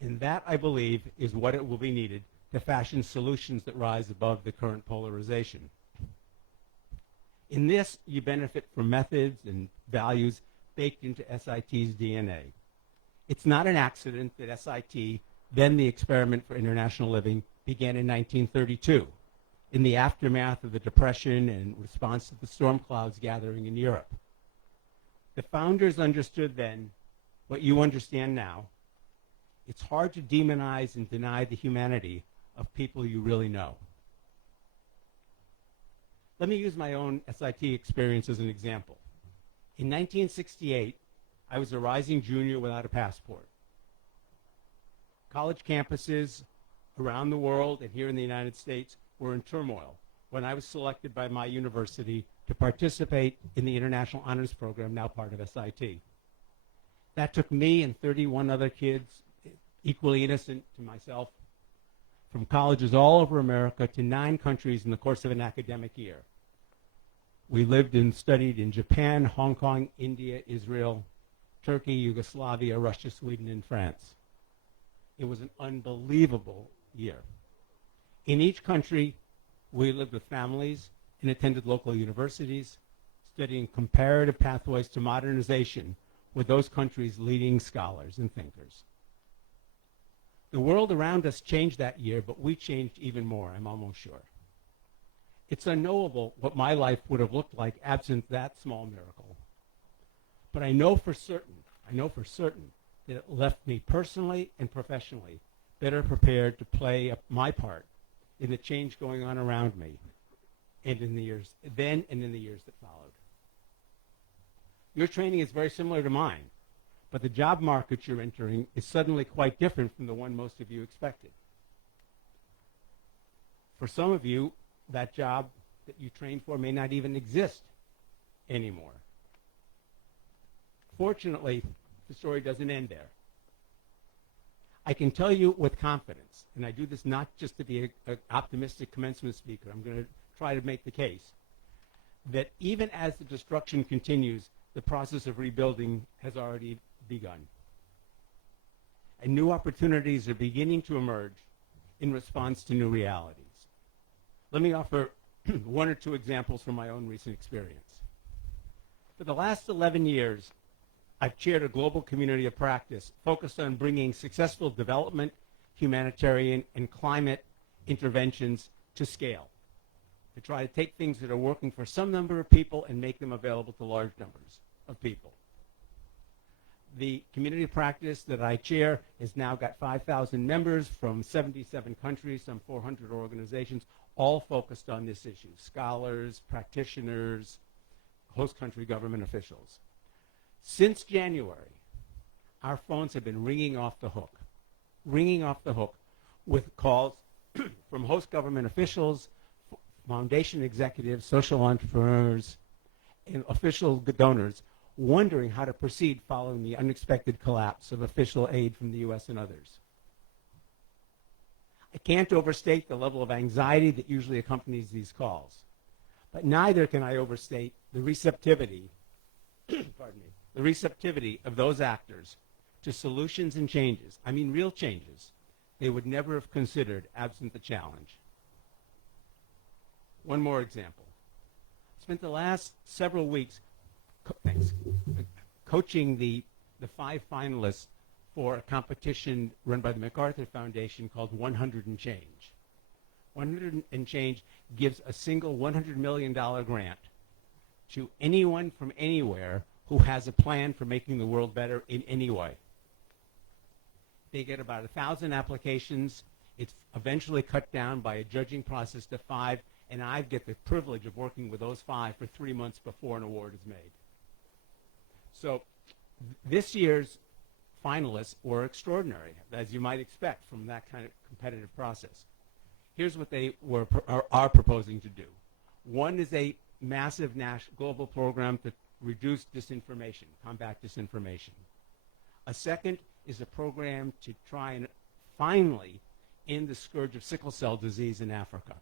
And that, I believe, is what it will be needed to fashion solutions that rise above the current polarization. In this, you benefit from methods and values baked into SIT's DNA. It's not an accident that SIT, then the Experiment for International Living, began in 1932, in the aftermath of the Depression and response to the storm clouds gathering in Europe. The founders understood then what you understand now. It's hard to demonize and deny the humanity of people you really know. Let me use my own SIT experience as an example. In 1968, I was a rising junior without a passport. College campuses around the world and here in the United States were in turmoil when I was selected by my university to participate in the International Honors Program, now part of SIT. That took me and 31 other kids, equally innocent to myself, from colleges all over America to 9 countries in the course of an academic year. We lived and studied in Japan, Hong Kong, India, Israel, Turkey, Yugoslavia, Russia, Sweden, and France. It was an unbelievable year. In each country, we lived with families and attended local universities, studying comparative pathways to modernization with those countries' leading scholars and thinkers. The world around us changed that year, but we changed even more, I'm almost sure. It's unknowable what my life would have looked like absent that small miracle. But I know for certain that it left me personally and professionally better prepared to play my part in the change going on around me and in the years then and in the years that followed. Your training is very similar to mine, but the job market you're entering is suddenly quite different from the one most of you expected. For some of you, that job that you trained for may not even exist anymore. Fortunately, the story doesn't end there. I can tell you with confidence, and I do this not just to be an optimistic commencement speaker, I'm going to try to make the case, that even as the destruction continues, the process of rebuilding has already begun. And new opportunities are beginning to emerge in response to new realities. Let me offer 1 or 2 examples from my own recent experience. For the last 11 years, I've chaired a global community of practice focused on bringing successful development, humanitarian, and climate interventions to scale, to try to take things that are working for some number of people and make them available to large numbers of people. The community of practice that I chair has now got 5,000 members from 77 countries, some 400 organizations, all focused on this issue: scholars, practitioners, host country government officials. Since January, our phones have been ringing off the hook with calls from host government officials, foundation executives, social entrepreneurs, and official donors wondering how to proceed following the unexpected collapse of official aid from the U.S. and others. I can't overstate the level of anxiety that usually accompanies these calls, but neither can I overstate the receptivity, pardon me, the receptivity of those actors to solutions and changes, I mean real changes, they would never have considered absent the challenge. One more example. I spent the last several weeks coaching the 5 finalists for a competition run by the MacArthur Foundation called 100 and Change. 100 and Change gives a single $100 million grant to anyone from anywhere who has a plan for making the world better in any way. They get about 1,000 applications. It's eventually cut down by a judging process to 5, and I get the privilege of working with those 5 for 3 months before an award is made. So this year's finalists were extraordinary, as you might expect from that kind of competitive process. Here's what they are proposing to do. One is a massive national global program to reduce disinformation, combat disinformation. A second is a program to try and finally end the scourge of sickle cell disease in Africa.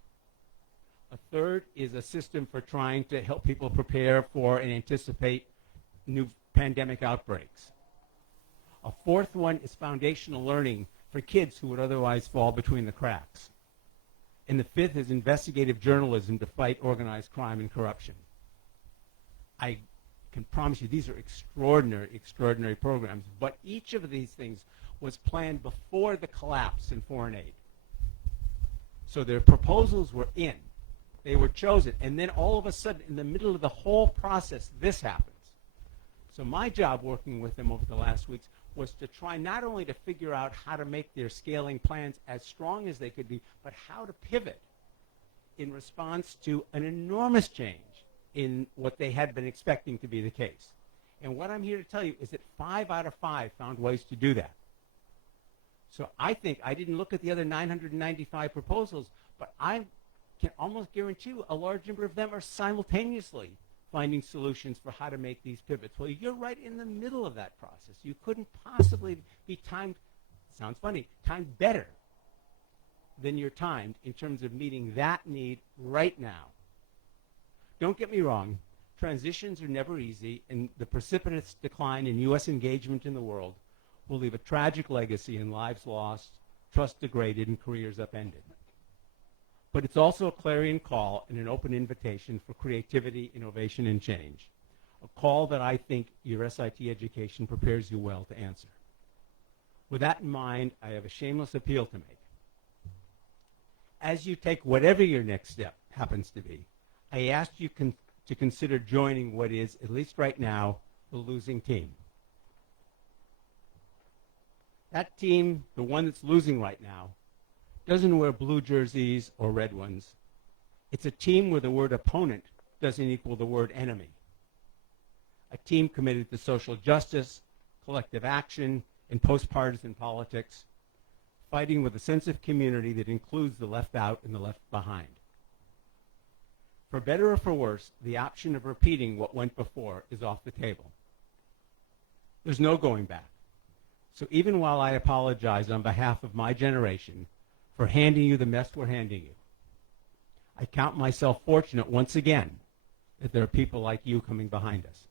A third is a system for trying to help people prepare for and anticipate new pandemic outbreaks. A fourth one is foundational learning for kids who would otherwise fall between the cracks. And the fifth is investigative journalism to fight organized crime and corruption. I can promise you these are extraordinary, extraordinary programs, but each of these things was planned before the collapse in foreign aid. So their proposals were in. They were chosen, and then all of a sudden, in the middle of the whole process, this happens. So my job working with them over the last weeks was to try not only to figure out how to make their scaling plans as strong as they could be, but how to pivot in response to an enormous change in what they had been expecting to be the case. And what I'm here to tell you is that 5 out of 5 found ways to do that. So I think, I didn't look at the other 995 proposals, but I can almost guarantee you a large number of them are simultaneously finding solutions for how to make these pivots. Well, you're right in the middle of that process. You couldn't possibly be timed, sounds funny, timed better than you're timed in terms of meeting that need right now. Don't get me wrong, transitions are never easy, and the precipitous decline in U.S. engagement in the world will leave a tragic legacy in lives lost, trust degraded, and careers upended. But it's also a clarion call and an open invitation for creativity, innovation, and change. A call that I think your SIT education prepares you well to answer. With that in mind, I have a shameless appeal to make. As you take whatever your next step happens to be, I ask you to consider joining what is, at least right now, the losing team. That team, the one that's losing right now, doesn't wear blue jerseys or red ones. It's a team where the word opponent doesn't equal the word enemy. A team committed to social justice, collective action, and post-partisan politics, fighting with a sense of community that includes the left out and the left behind. For better or for worse, the option of repeating what went before is off the table. There's no going back. So even while I apologize on behalf of my generation for handing you the mess we're handing you, I count myself fortunate once again that there are people like you coming behind us.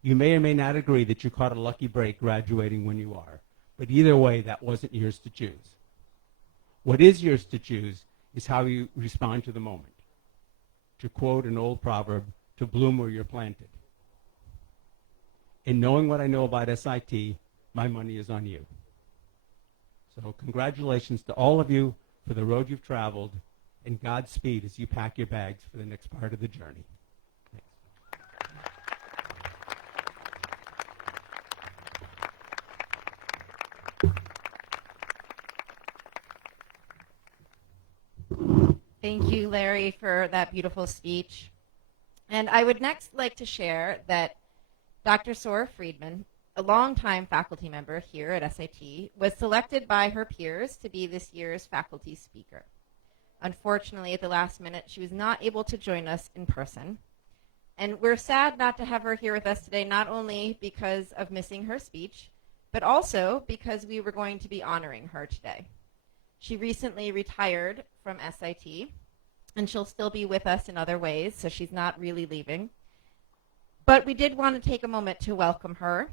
You may or may not agree that you caught a lucky break graduating when you are, but either way, that wasn't yours to choose. What is yours to choose is how you respond to the moment. To quote an old proverb, to bloom where you're planted. In knowing what I know about SIT, my money is on you. So congratulations to all of you for the road you've traveled, and Godspeed as you pack your bags for the next part of the journey. Thank you, Larry, for that beautiful speech. And I would next like to share that Dr. Sora Friedman, a longtime faculty member here at SIT, was selected by her peers to be this year's faculty speaker. Unfortunately, at the last minute, she was not able to join us in person. And we're sad not to have her here with us today, not only because of missing her speech, but also because we were going to be honoring her today. She recently retired from SIT, and she'll still be with us in other ways, so she's not really leaving. But we did want to take a moment to welcome her,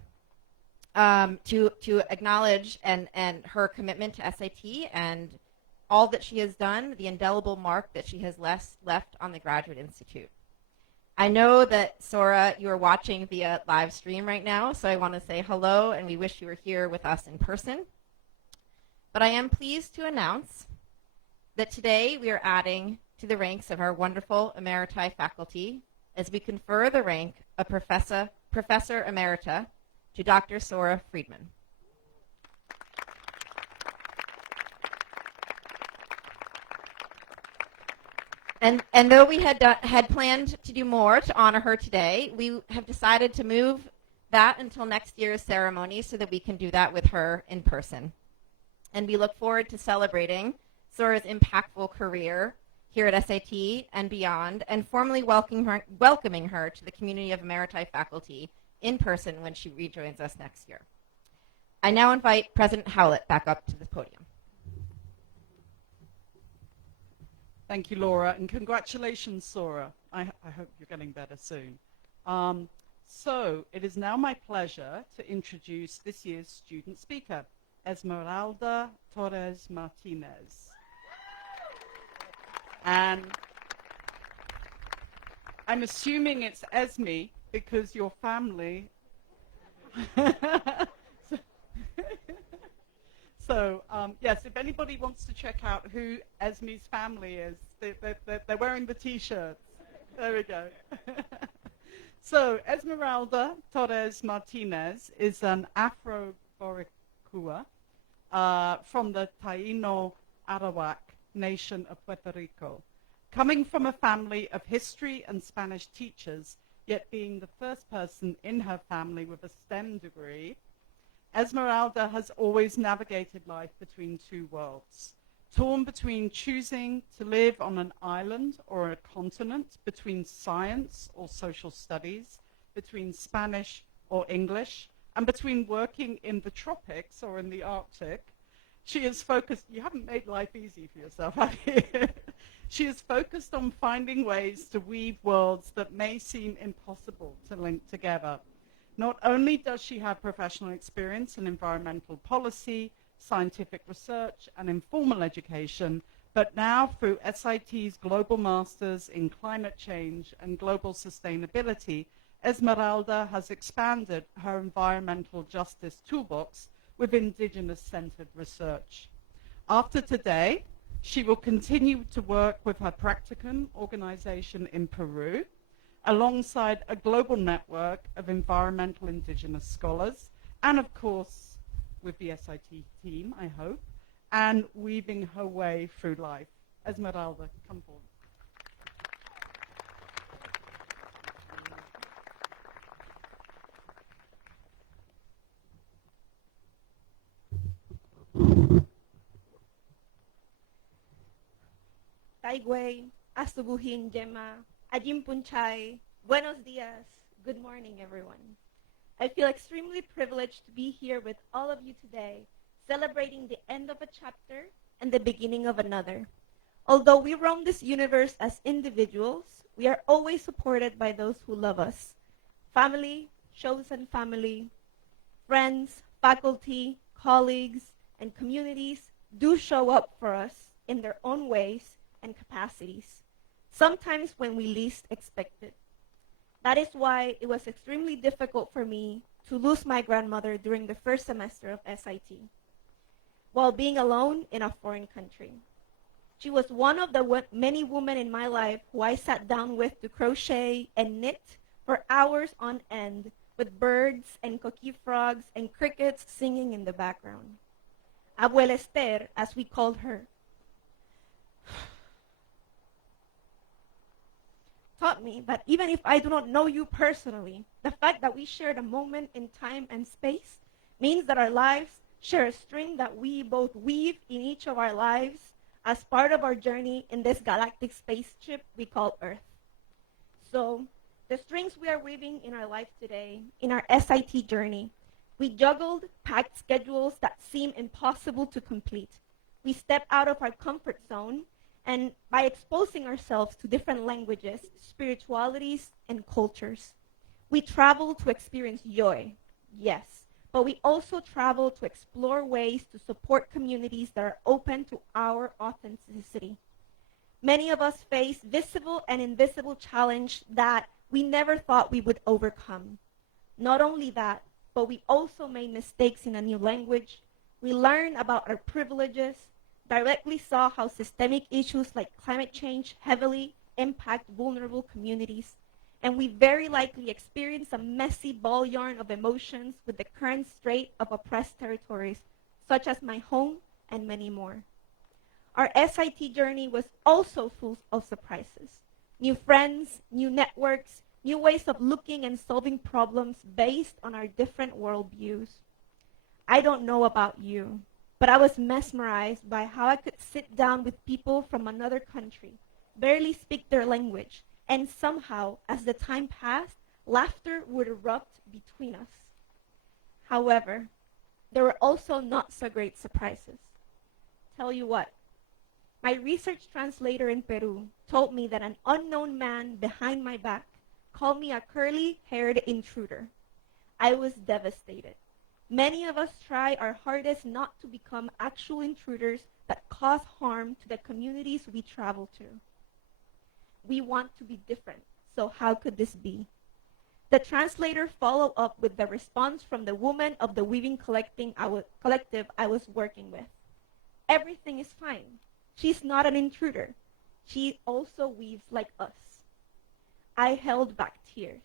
to acknowledge and her commitment to SIT and all that she has done, the indelible mark that she has left on the Graduate Institute. I know that, Sora, you are watching via live stream right now, so I want to say hello, and we wish you were here with us in person. But I am pleased to announce that today we are adding to the ranks of our wonderful Emeriti faculty as we confer the rank of Professor Emerita to Dr. Sora Friedman. And though we had planned to do more to honor her today, we have decided to move that until next year's ceremony so that we can do that with her in person. And we look forward to celebrating Sora's impactful career here at SIT and beyond, and formally welcoming her to the community of Emeriti faculty in person when she rejoins us next year. I now invite President Howlett back up to the podium. Thank you, Laura, and congratulations, Sora. I hope you're getting better soon. So it is now my pleasure to introduce this year's student speaker, Esmeralda Torres Martinez. And I'm assuming it's Esme because your family. So, yes, if anybody wants to check out who Esme's family is, they're wearing the T-shirts. There we go. So, Esmeralda Torres Martinez is an Afro-Boricua from the Taino Arawak nation of Puerto Rico. Coming from a family of history and Spanish teachers, yet being the first person in her family with a STEM degree, Esmeralda has always navigated life between two worlds, torn between choosing to live on an island or a continent, between science or social studies, between Spanish or English, and between working in the tropics or in the Arctic. She is focused, you haven't made life easy for yourself, have you? She is focused on finding ways to weave worlds that may seem impossible to link together. Not only does she have professional experience in environmental policy, scientific research, and informal education, but now through SIT's Global Masters in Climate Change and Global Sustainability, Esmeralda has expanded her environmental justice toolbox with Indigenous-centered research. After today, she will continue to work with her practicum organization in Peru, alongside a global network of environmental Indigenous scholars, and of course, with the SIT team, I hope, and weaving her way through life. Esmeralda, come forward. Taigway, Astubuhin Gemma, Ajim Punchay, Buenos Dias, good morning everyone. I feel extremely privileged to be here with all of you today, celebrating the end of a chapter and the beginning of another. Although we roam this universe as individuals, we are always supported by those who love us. Family, chosen family, friends, faculty, colleagues, and communities do show up for us in their own ways and capacities, sometimes when we least expect it. That is why it was extremely difficult for me to lose my grandmother during the first semester of SIT, while being alone in a foreign country. She was one of the many women in my life who I sat down with to crochet and knit for hours on end, with birds and coqui frogs and crickets singing in the background. Abuela Esther, as we called her. taught me that even if I do not know you personally, the fact that we shared a moment in time and space means that our lives share a string that we both weave in each of our lives as part of our journey in this galactic spaceship we call Earth. So, the strings we are weaving in our life today, in our SIT journey, we juggled packed schedules that seem impossible to complete. We stepped out of our comfort zone, and by exposing ourselves to different languages, spiritualities, and cultures, we traveled to experience joy, yes, but we also traveled to explore ways to support communities that are open to our authenticity. Many of us face visible and invisible challenge that we never thought we would overcome. Not only that, but we also made mistakes in a new language. We learned about our privileges, directly saw how systemic issues like climate change heavily impact vulnerable communities, and we very likely experienced a messy ball yarn of emotions with the current state of oppressed territories, such as my home and many more. Our SIT journey was also full of surprises. New friends, new networks, new ways of looking and solving problems based on our different worldviews. I don't know about you, but I was mesmerized by how I could sit down with people from another country, barely speak their language, and somehow, as the time passed, laughter would erupt between us. However, there were also not so great surprises. Tell you what, my research translator in Peru told me that an unknown man behind my back called me a curly-haired intruder. I was devastated. Many of us try our hardest not to become actual intruders that cause harm to the communities we travel to. We want to be different, so how could this be? The translator followed up with the response from the woman of the weaving collective I was working with. Everything is fine. She's not an intruder. She also weaves like us. I held back tears.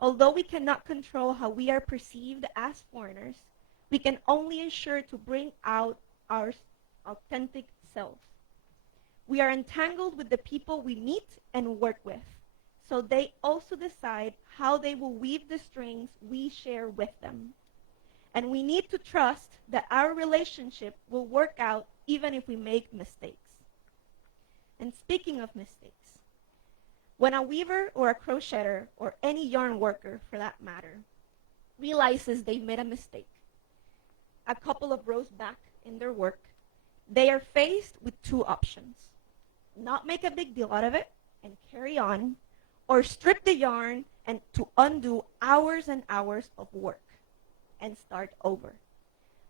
Although we cannot control how we are perceived as foreigners, we can only ensure to bring out our authentic selves. We are entangled with the people we meet and work with, so they also decide how they will weave the strings we share with them. And we need to trust that our relationship will work out even if we make mistakes. And speaking of mistakes, when a weaver or a crocheter, or any yarn worker for that matter, realizes they made a mistake, a couple of rows back in their work, they are faced with two options. Not make a big deal out of it and carry on, or strip the yarn and to undo hours and hours of work and start over.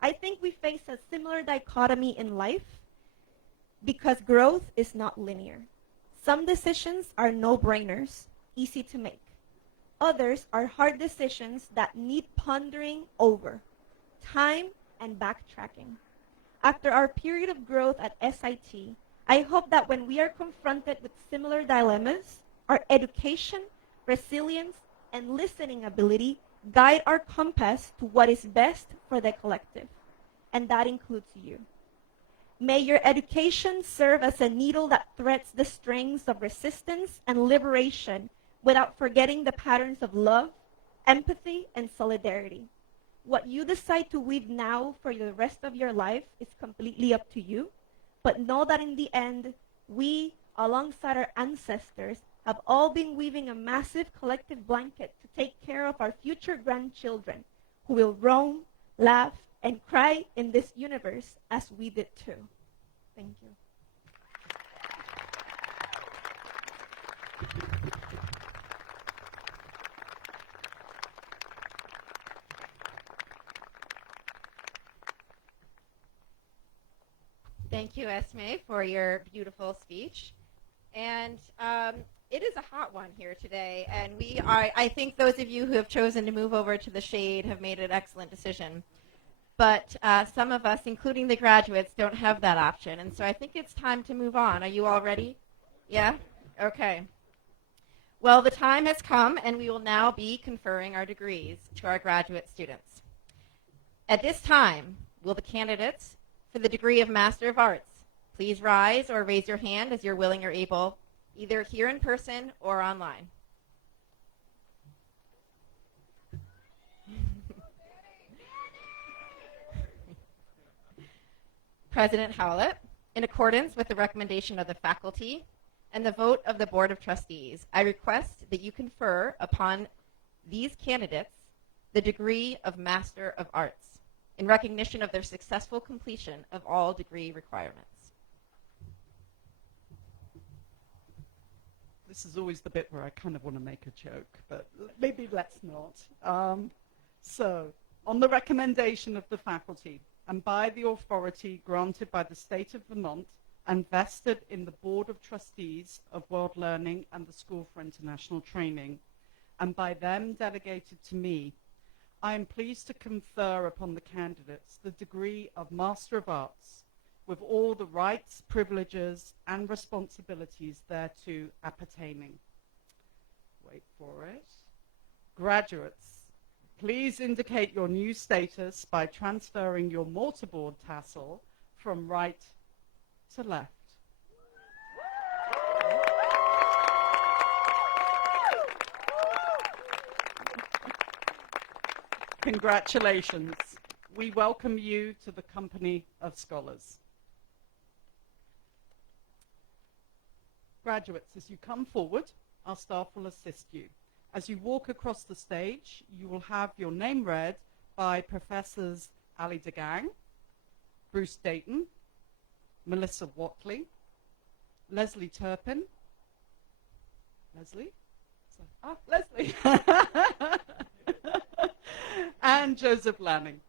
I think we face a similar dichotomy in life because growth is not linear. Some decisions are no-brainers, easy to make. Others are hard decisions that need pondering over, time and backtracking. After our period of growth at SIT, I hope that when we are confronted with similar dilemmas, our education, resilience, and listening ability guide our compass to what is best for the collective, and that includes you. May your education serve as a needle that threads the strings of resistance and liberation without forgetting the patterns of love, empathy, and solidarity. What you decide to weave now for the rest of your life is completely up to you, but know that in the end, we, alongside our ancestors, have all been weaving a massive collective blanket to take care of our future grandchildren, who will roam, laugh, and cry in this universe as we did too. Thank you. Thank you, Esme, for your beautiful speech. And it is a hot one here today, and I think those of you who have chosen to move over to the shade have made an excellent decision. But some of us, including the graduates, don't have that option, and so I think it's time to move on. Are you all ready? Yeah? Okay. Well, the time has come, and we will now be conferring our degrees to our graduate students. At this time, will the candidates for the degree of Master of Arts please rise or raise your hand as you're willing or able either here in person or online. President Howlett, in accordance with the recommendation of the faculty and the vote of the Board of Trustees, I request that you confer upon these candidates the degree of Master of Arts in recognition of their successful completion of all degree requirements. This is always the bit where I kind of want to make a joke, but maybe let's not. So, on the recommendation of the faculty, and by the authority granted by the State of Vermont and vested in the Board of Trustees of World Learning and the School for International Training, and by them delegated to me, I am pleased to confer upon the candidates the degree of Master of Arts with all the rights, privileges, and responsibilities thereto appertaining. Wait for it. Graduates, please indicate your new status by transferring your mortarboard tassel from right to left. Congratulations. We welcome you to the company of scholars. Graduates, as you come forward, our staff will assist you. As you walk across the stage, you will have your name read by Professors Ali DeGang, Bruce Dayton, Melissa Watley, Leslie Turpin, Leslie, and Joseph Lanning.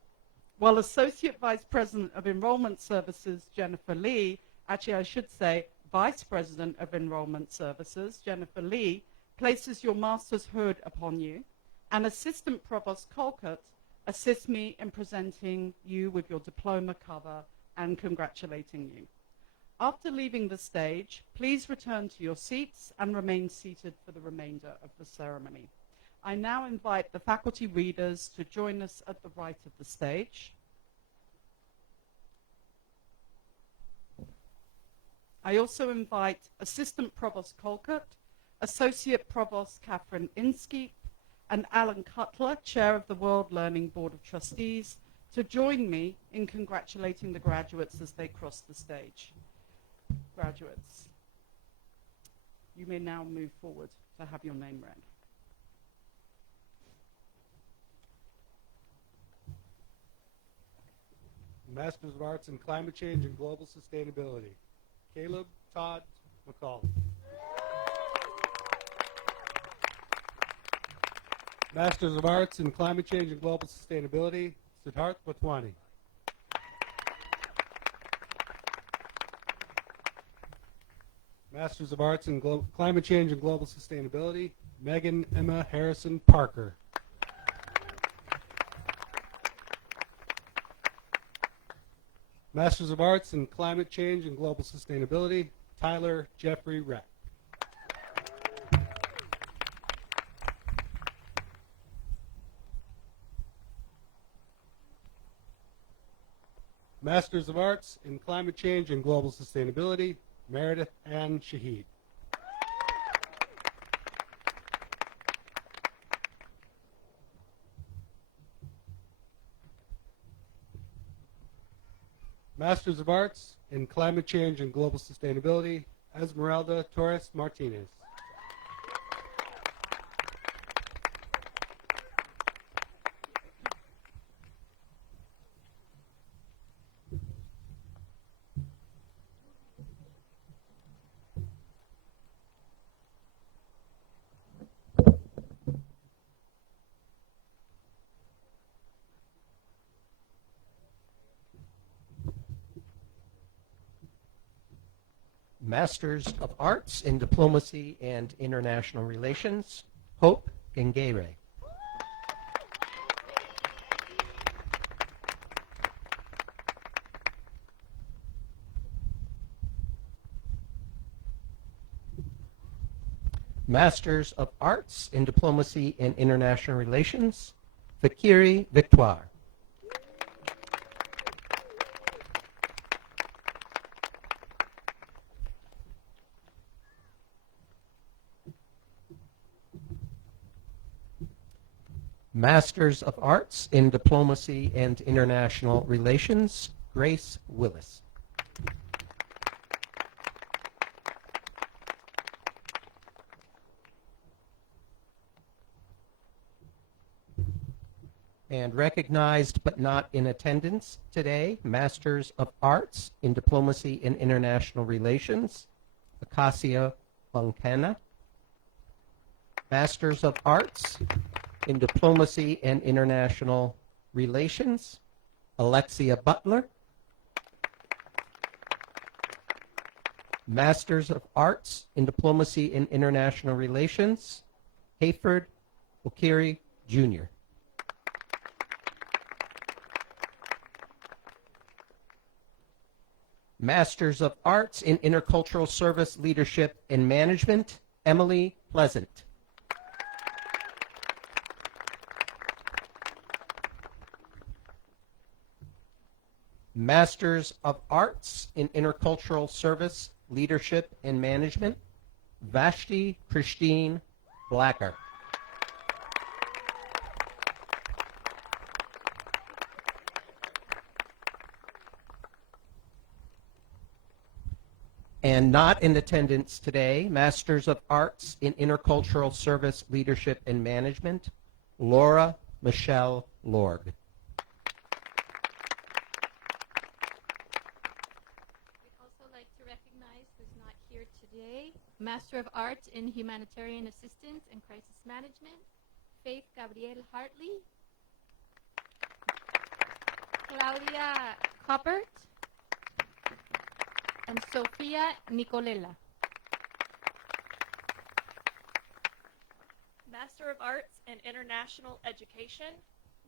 While Associate Vice President of Enrollment Services, Jennifer Lee, actually I should say Vice President of Enrollment Services, Jennifer Lee, places your master's hood upon you, and Assistant Provost Colcott assists me in presenting you with your diploma cover and congratulating you. After leaving the stage, please return to your seats and remain seated for the remainder of the ceremony. I now invite the faculty readers to join us at the right of the stage. I also invite Assistant Provost Colcott, Associate Provost Catherine Inskeep, and Alan Cutler, Chair of the World Learning Board of Trustees, to join me in congratulating the graduates as they cross the stage. Graduates, you may now move forward to have your name read. Masters of Arts in Climate Change and Global Sustainability, Caleb Todd McCall. Masters of Arts in Climate Change and Global Sustainability, Siddharth Watwani. Masters of Arts in Climate Change and Global Sustainability, Megan Emma Harrison Parker. Masters of Arts in Climate Change and Global Sustainability, Tyler Jeffrey Reck. Masters of Arts in Climate Change and Global Sustainability, Meredith Ann Shahid. Masters of Arts in Climate Change and Global Sustainability, Esmeralda Torres Martinez. Masters of Arts in Diplomacy and International Relations, Hope Gengere. Masters of Arts in Diplomacy and International Relations, Fakiri Victoire. Masters of Arts in Diplomacy and International Relations, Grace Willis. And recognized but not in attendance today, Masters of Arts in Diplomacy and International Relations, Acacia Bunkana. Masters of Arts in Diplomacy and International Relations, Alexia Butler. Masters of Arts in Diplomacy and International Relations, Hayford Okiri, Jr. Masters of Arts in Intercultural Service Leadership and Management, Emily Pleasant. Masters of Arts in Intercultural Service Leadership and Management, Vashti Christine Blacker. And not in attendance today, Masters of Arts in Intercultural Service Leadership and Management, Laura Michelle Lorg. We'd also like to recognize who's not here today, Master of Arts in Humanitarian Assistance and Crisis Management, Faith Gabrielle Hartley, Claudia Coppert, and Sofia Nicolella. Master of Arts in International Education,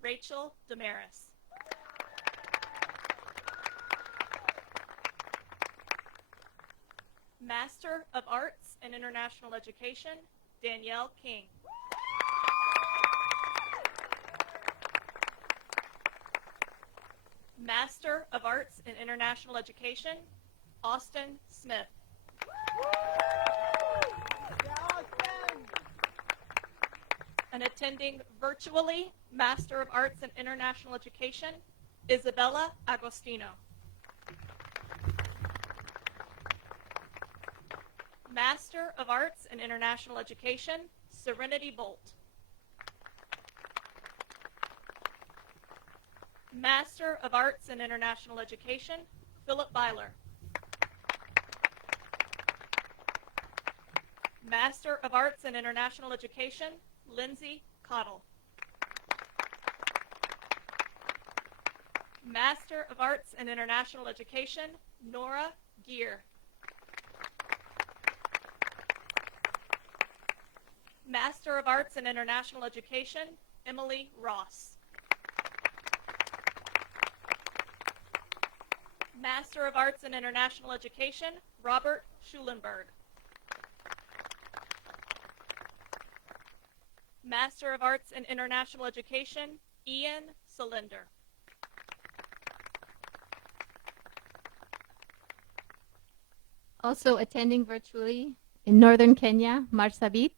Rachel Damaris. Master of Arts in International Education, Danielle King. Master of Arts in International Education, Austin Smith. And attending virtually, Master of Arts in International Education, Isabella Agostino. Master of Arts in International Education, Serenity Bolt. Master of Arts in International Education, Philip Byler. Master of Arts in International Education, Lindsay Cottle. Master of Arts in International Education, Nora Gear. Master of Arts in International Education, Emily Ross. Master of Arts in International Education, Robert Schulenberg. Master of Arts in International Education, Ian Solinder. Also attending virtually in Northern Kenya, Marsabit,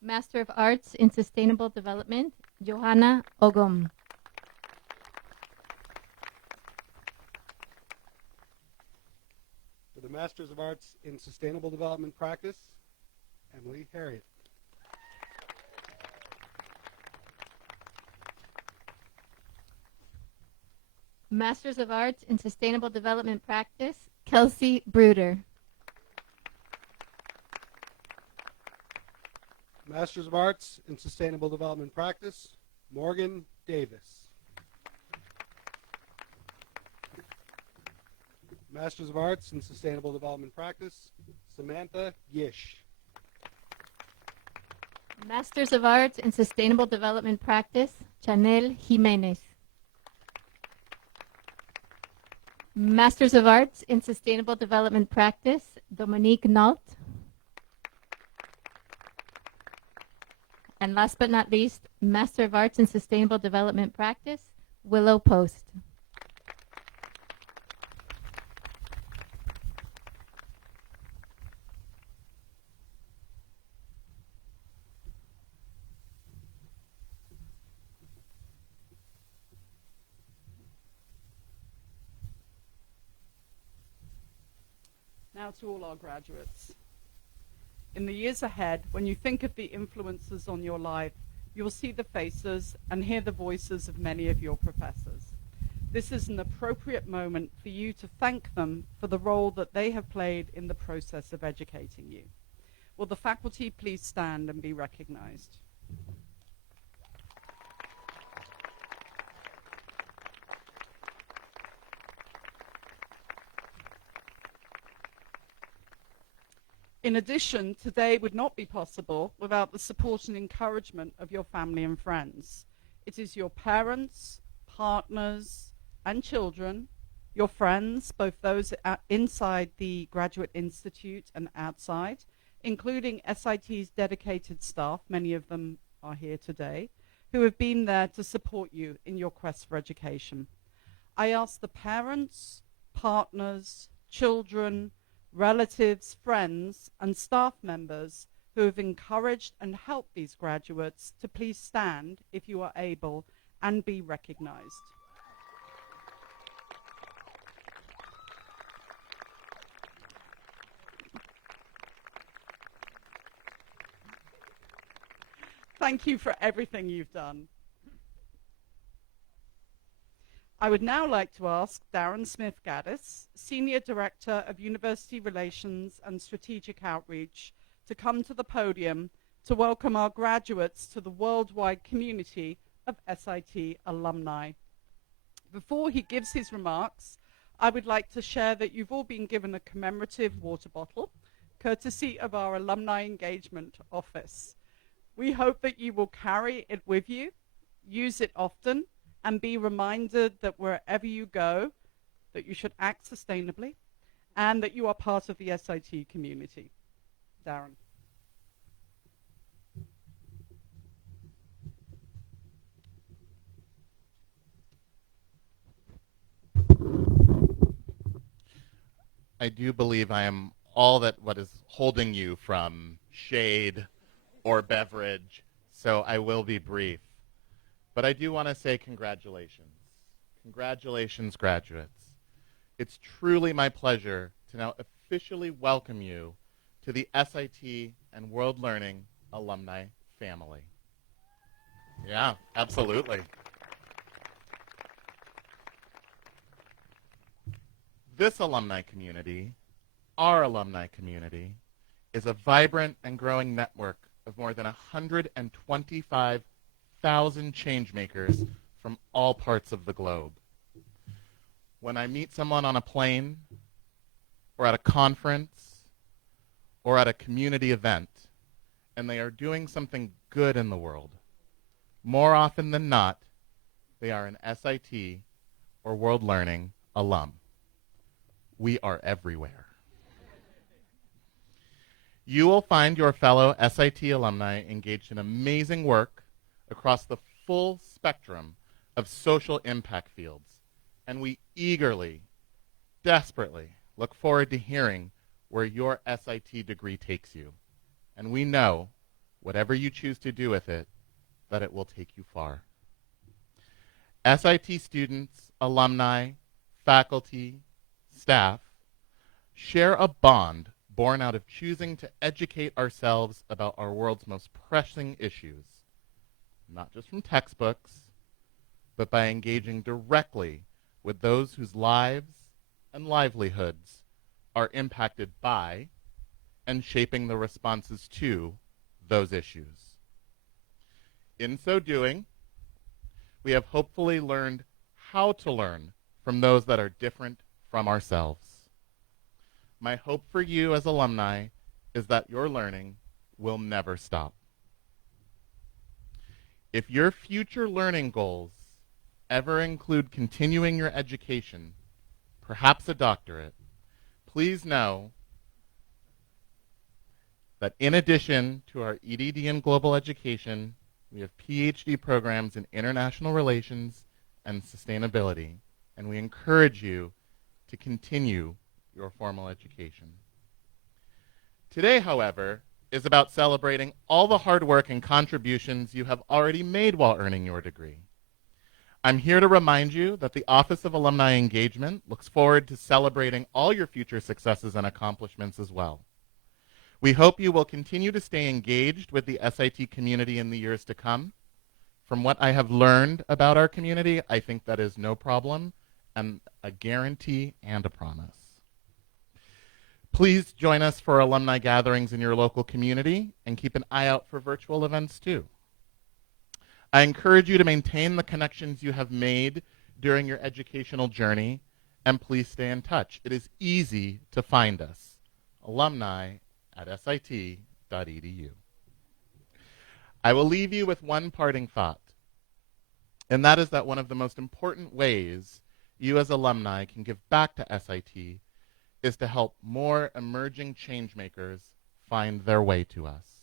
Master of Arts in Sustainable Development, Johanna Ogum. For the Masters of Arts in Sustainable Development Practice, Emily Harriet. Masters of Arts in Sustainable Development Practice, Kelsey Bruder. Masters of Arts in Sustainable Development Practice, Morgan Davis. Masters of Arts in Sustainable Development Practice, Samantha Gish. Masters of Arts in Sustainable Development Practice, Chanel Jimenez. Masters of Arts in Sustainable Development Practice, Dominique Nault. And last but not least, Master of Arts in Sustainable Development Practice, Willow Post. now to all our graduates. In the years ahead, when you think of the influences on your life, you will see the faces and hear the voices of many of your professors. This is an appropriate moment for you to thank them for the role that they have played in the process of educating you. Will the faculty please stand and be recognized? In addition, today would not be possible without the support and encouragement of your family and friends. It is your parents, partners, and children, your friends, both those inside the Graduate Institute and outside, including SIT's dedicated staff, many of them are here today, who have been there to support you in your quest for education. I ask the parents, partners, children, relatives, friends, and staff members who have encouraged and helped these graduates to please stand, if you are able, and be recognized. Thank you for everything you've done. I would now like to ask Darren Smith-Gaddis, Senior Director of University Relations and Strategic Outreach, to come to the podium to welcome our graduates to the worldwide community of SIT alumni. Before he gives his remarks, I would like to share that you've all been given a commemorative water bottle, courtesy of our Alumni Engagement Office. We hope that you will carry it with you, use it often, and be reminded that wherever you go, that you should act sustainably, and that you are part of the SIT community. Darren. I do believe I am all that what is holding you from shade or beverage, so I will be brief. But I do want to say congratulations. Congratulations, graduates. It's truly my pleasure to now officially welcome you to the SIT and World Learning alumni family. Yeah, absolutely. This alumni community, our alumni community, is a vibrant and growing network of more than 125,000 changemakers from all parts of the globe. When I meet someone on a plane, or at a conference, or at a community event, and they are doing something good in the world, more often than not, they are an SIT or World Learning alum. We are everywhere. You will find your fellow SIT alumni engaged in amazing work across the full spectrum of social impact fields, and we eagerly, desperately look forward to hearing where your SIT degree takes you. And we know, whatever you choose to do with it, that it will take you far. SIT students, alumni, faculty, staff share a bond born out of choosing to educate ourselves about our world's most pressing issues, not just from textbooks, but by engaging directly with those whose lives and livelihoods are impacted by and shaping the responses to those issues. In so doing, we have hopefully learned how to learn from those that are different from ourselves. My hope for you as alumni is that your learning will never stop. If your future learning goals ever include continuing your education, perhaps a doctorate, please know that in addition to our EDD in global education, we have PhD programs in international relations and sustainability, and we encourage you to continue your formal education. Today, however, is about celebrating all the hard work and contributions you have already made while earning your degree. I'm here to remind you that the Office of Alumni Engagement looks forward to celebrating all your future successes and accomplishments as well. We hope you will continue to stay engaged with the SIT community in the years to come. From what I have learned about our community, I think that is no problem and a guarantee and a promise. Please join us for alumni gatherings in your local community and keep an eye out for virtual events too. I encourage you to maintain the connections you have made during your educational journey, and please stay in touch. It is easy to find us, alumni@sit.edu. I will leave you with one parting thought, and that is that one of the most important ways you as alumni can give back to SIT is to help more emerging changemakers find their way to us.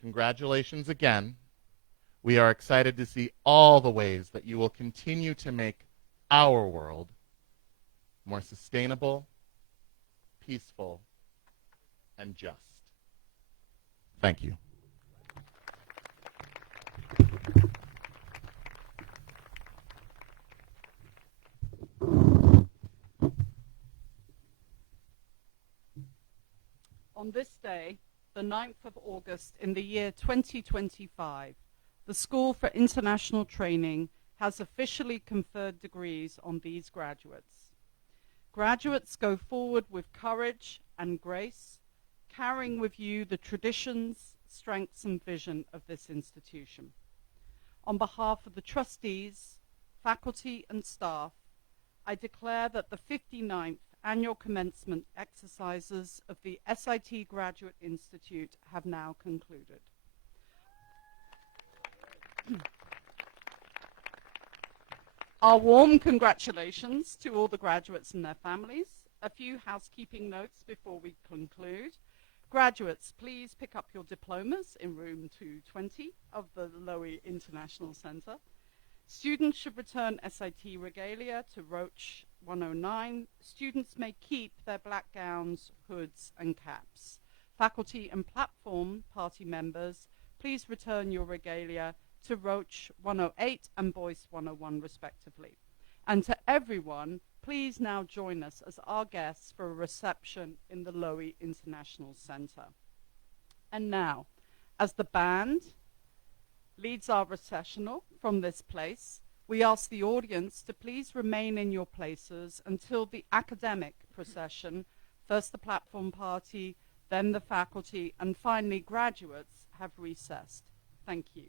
Congratulations again. We are excited to see all the ways that you will continue to make our world more sustainable, peaceful, and just. Thank you. On this day, the 9th of August in the year 2025, the School for International Training has officially conferred degrees on these graduates. Graduates go forward with courage and grace, carrying with you the traditions, strengths, and vision of this institution. On behalf of the trustees, faculty, and staff, I declare that the 59th annual commencement exercises of the SIT Graduate Institute have now concluded. Our warm congratulations to all the graduates and their families. A few housekeeping notes before we conclude. Graduates, please pick up your diplomas in room 220 of the Lowy International Center. Students should return SIT regalia to Roach 109. Students may keep their black gowns, hoods, and caps. Faculty and platform party members, please return your regalia to Roach 108 and Boyce 101 respectively. And to everyone, please now join us as our guests for a reception in the Lowy International Center. And now, as the band leads our recessional from this place, we ask the audience to please remain in your places until the academic procession, first the platform party, then the faculty, and finally graduates have recessed. Thank you.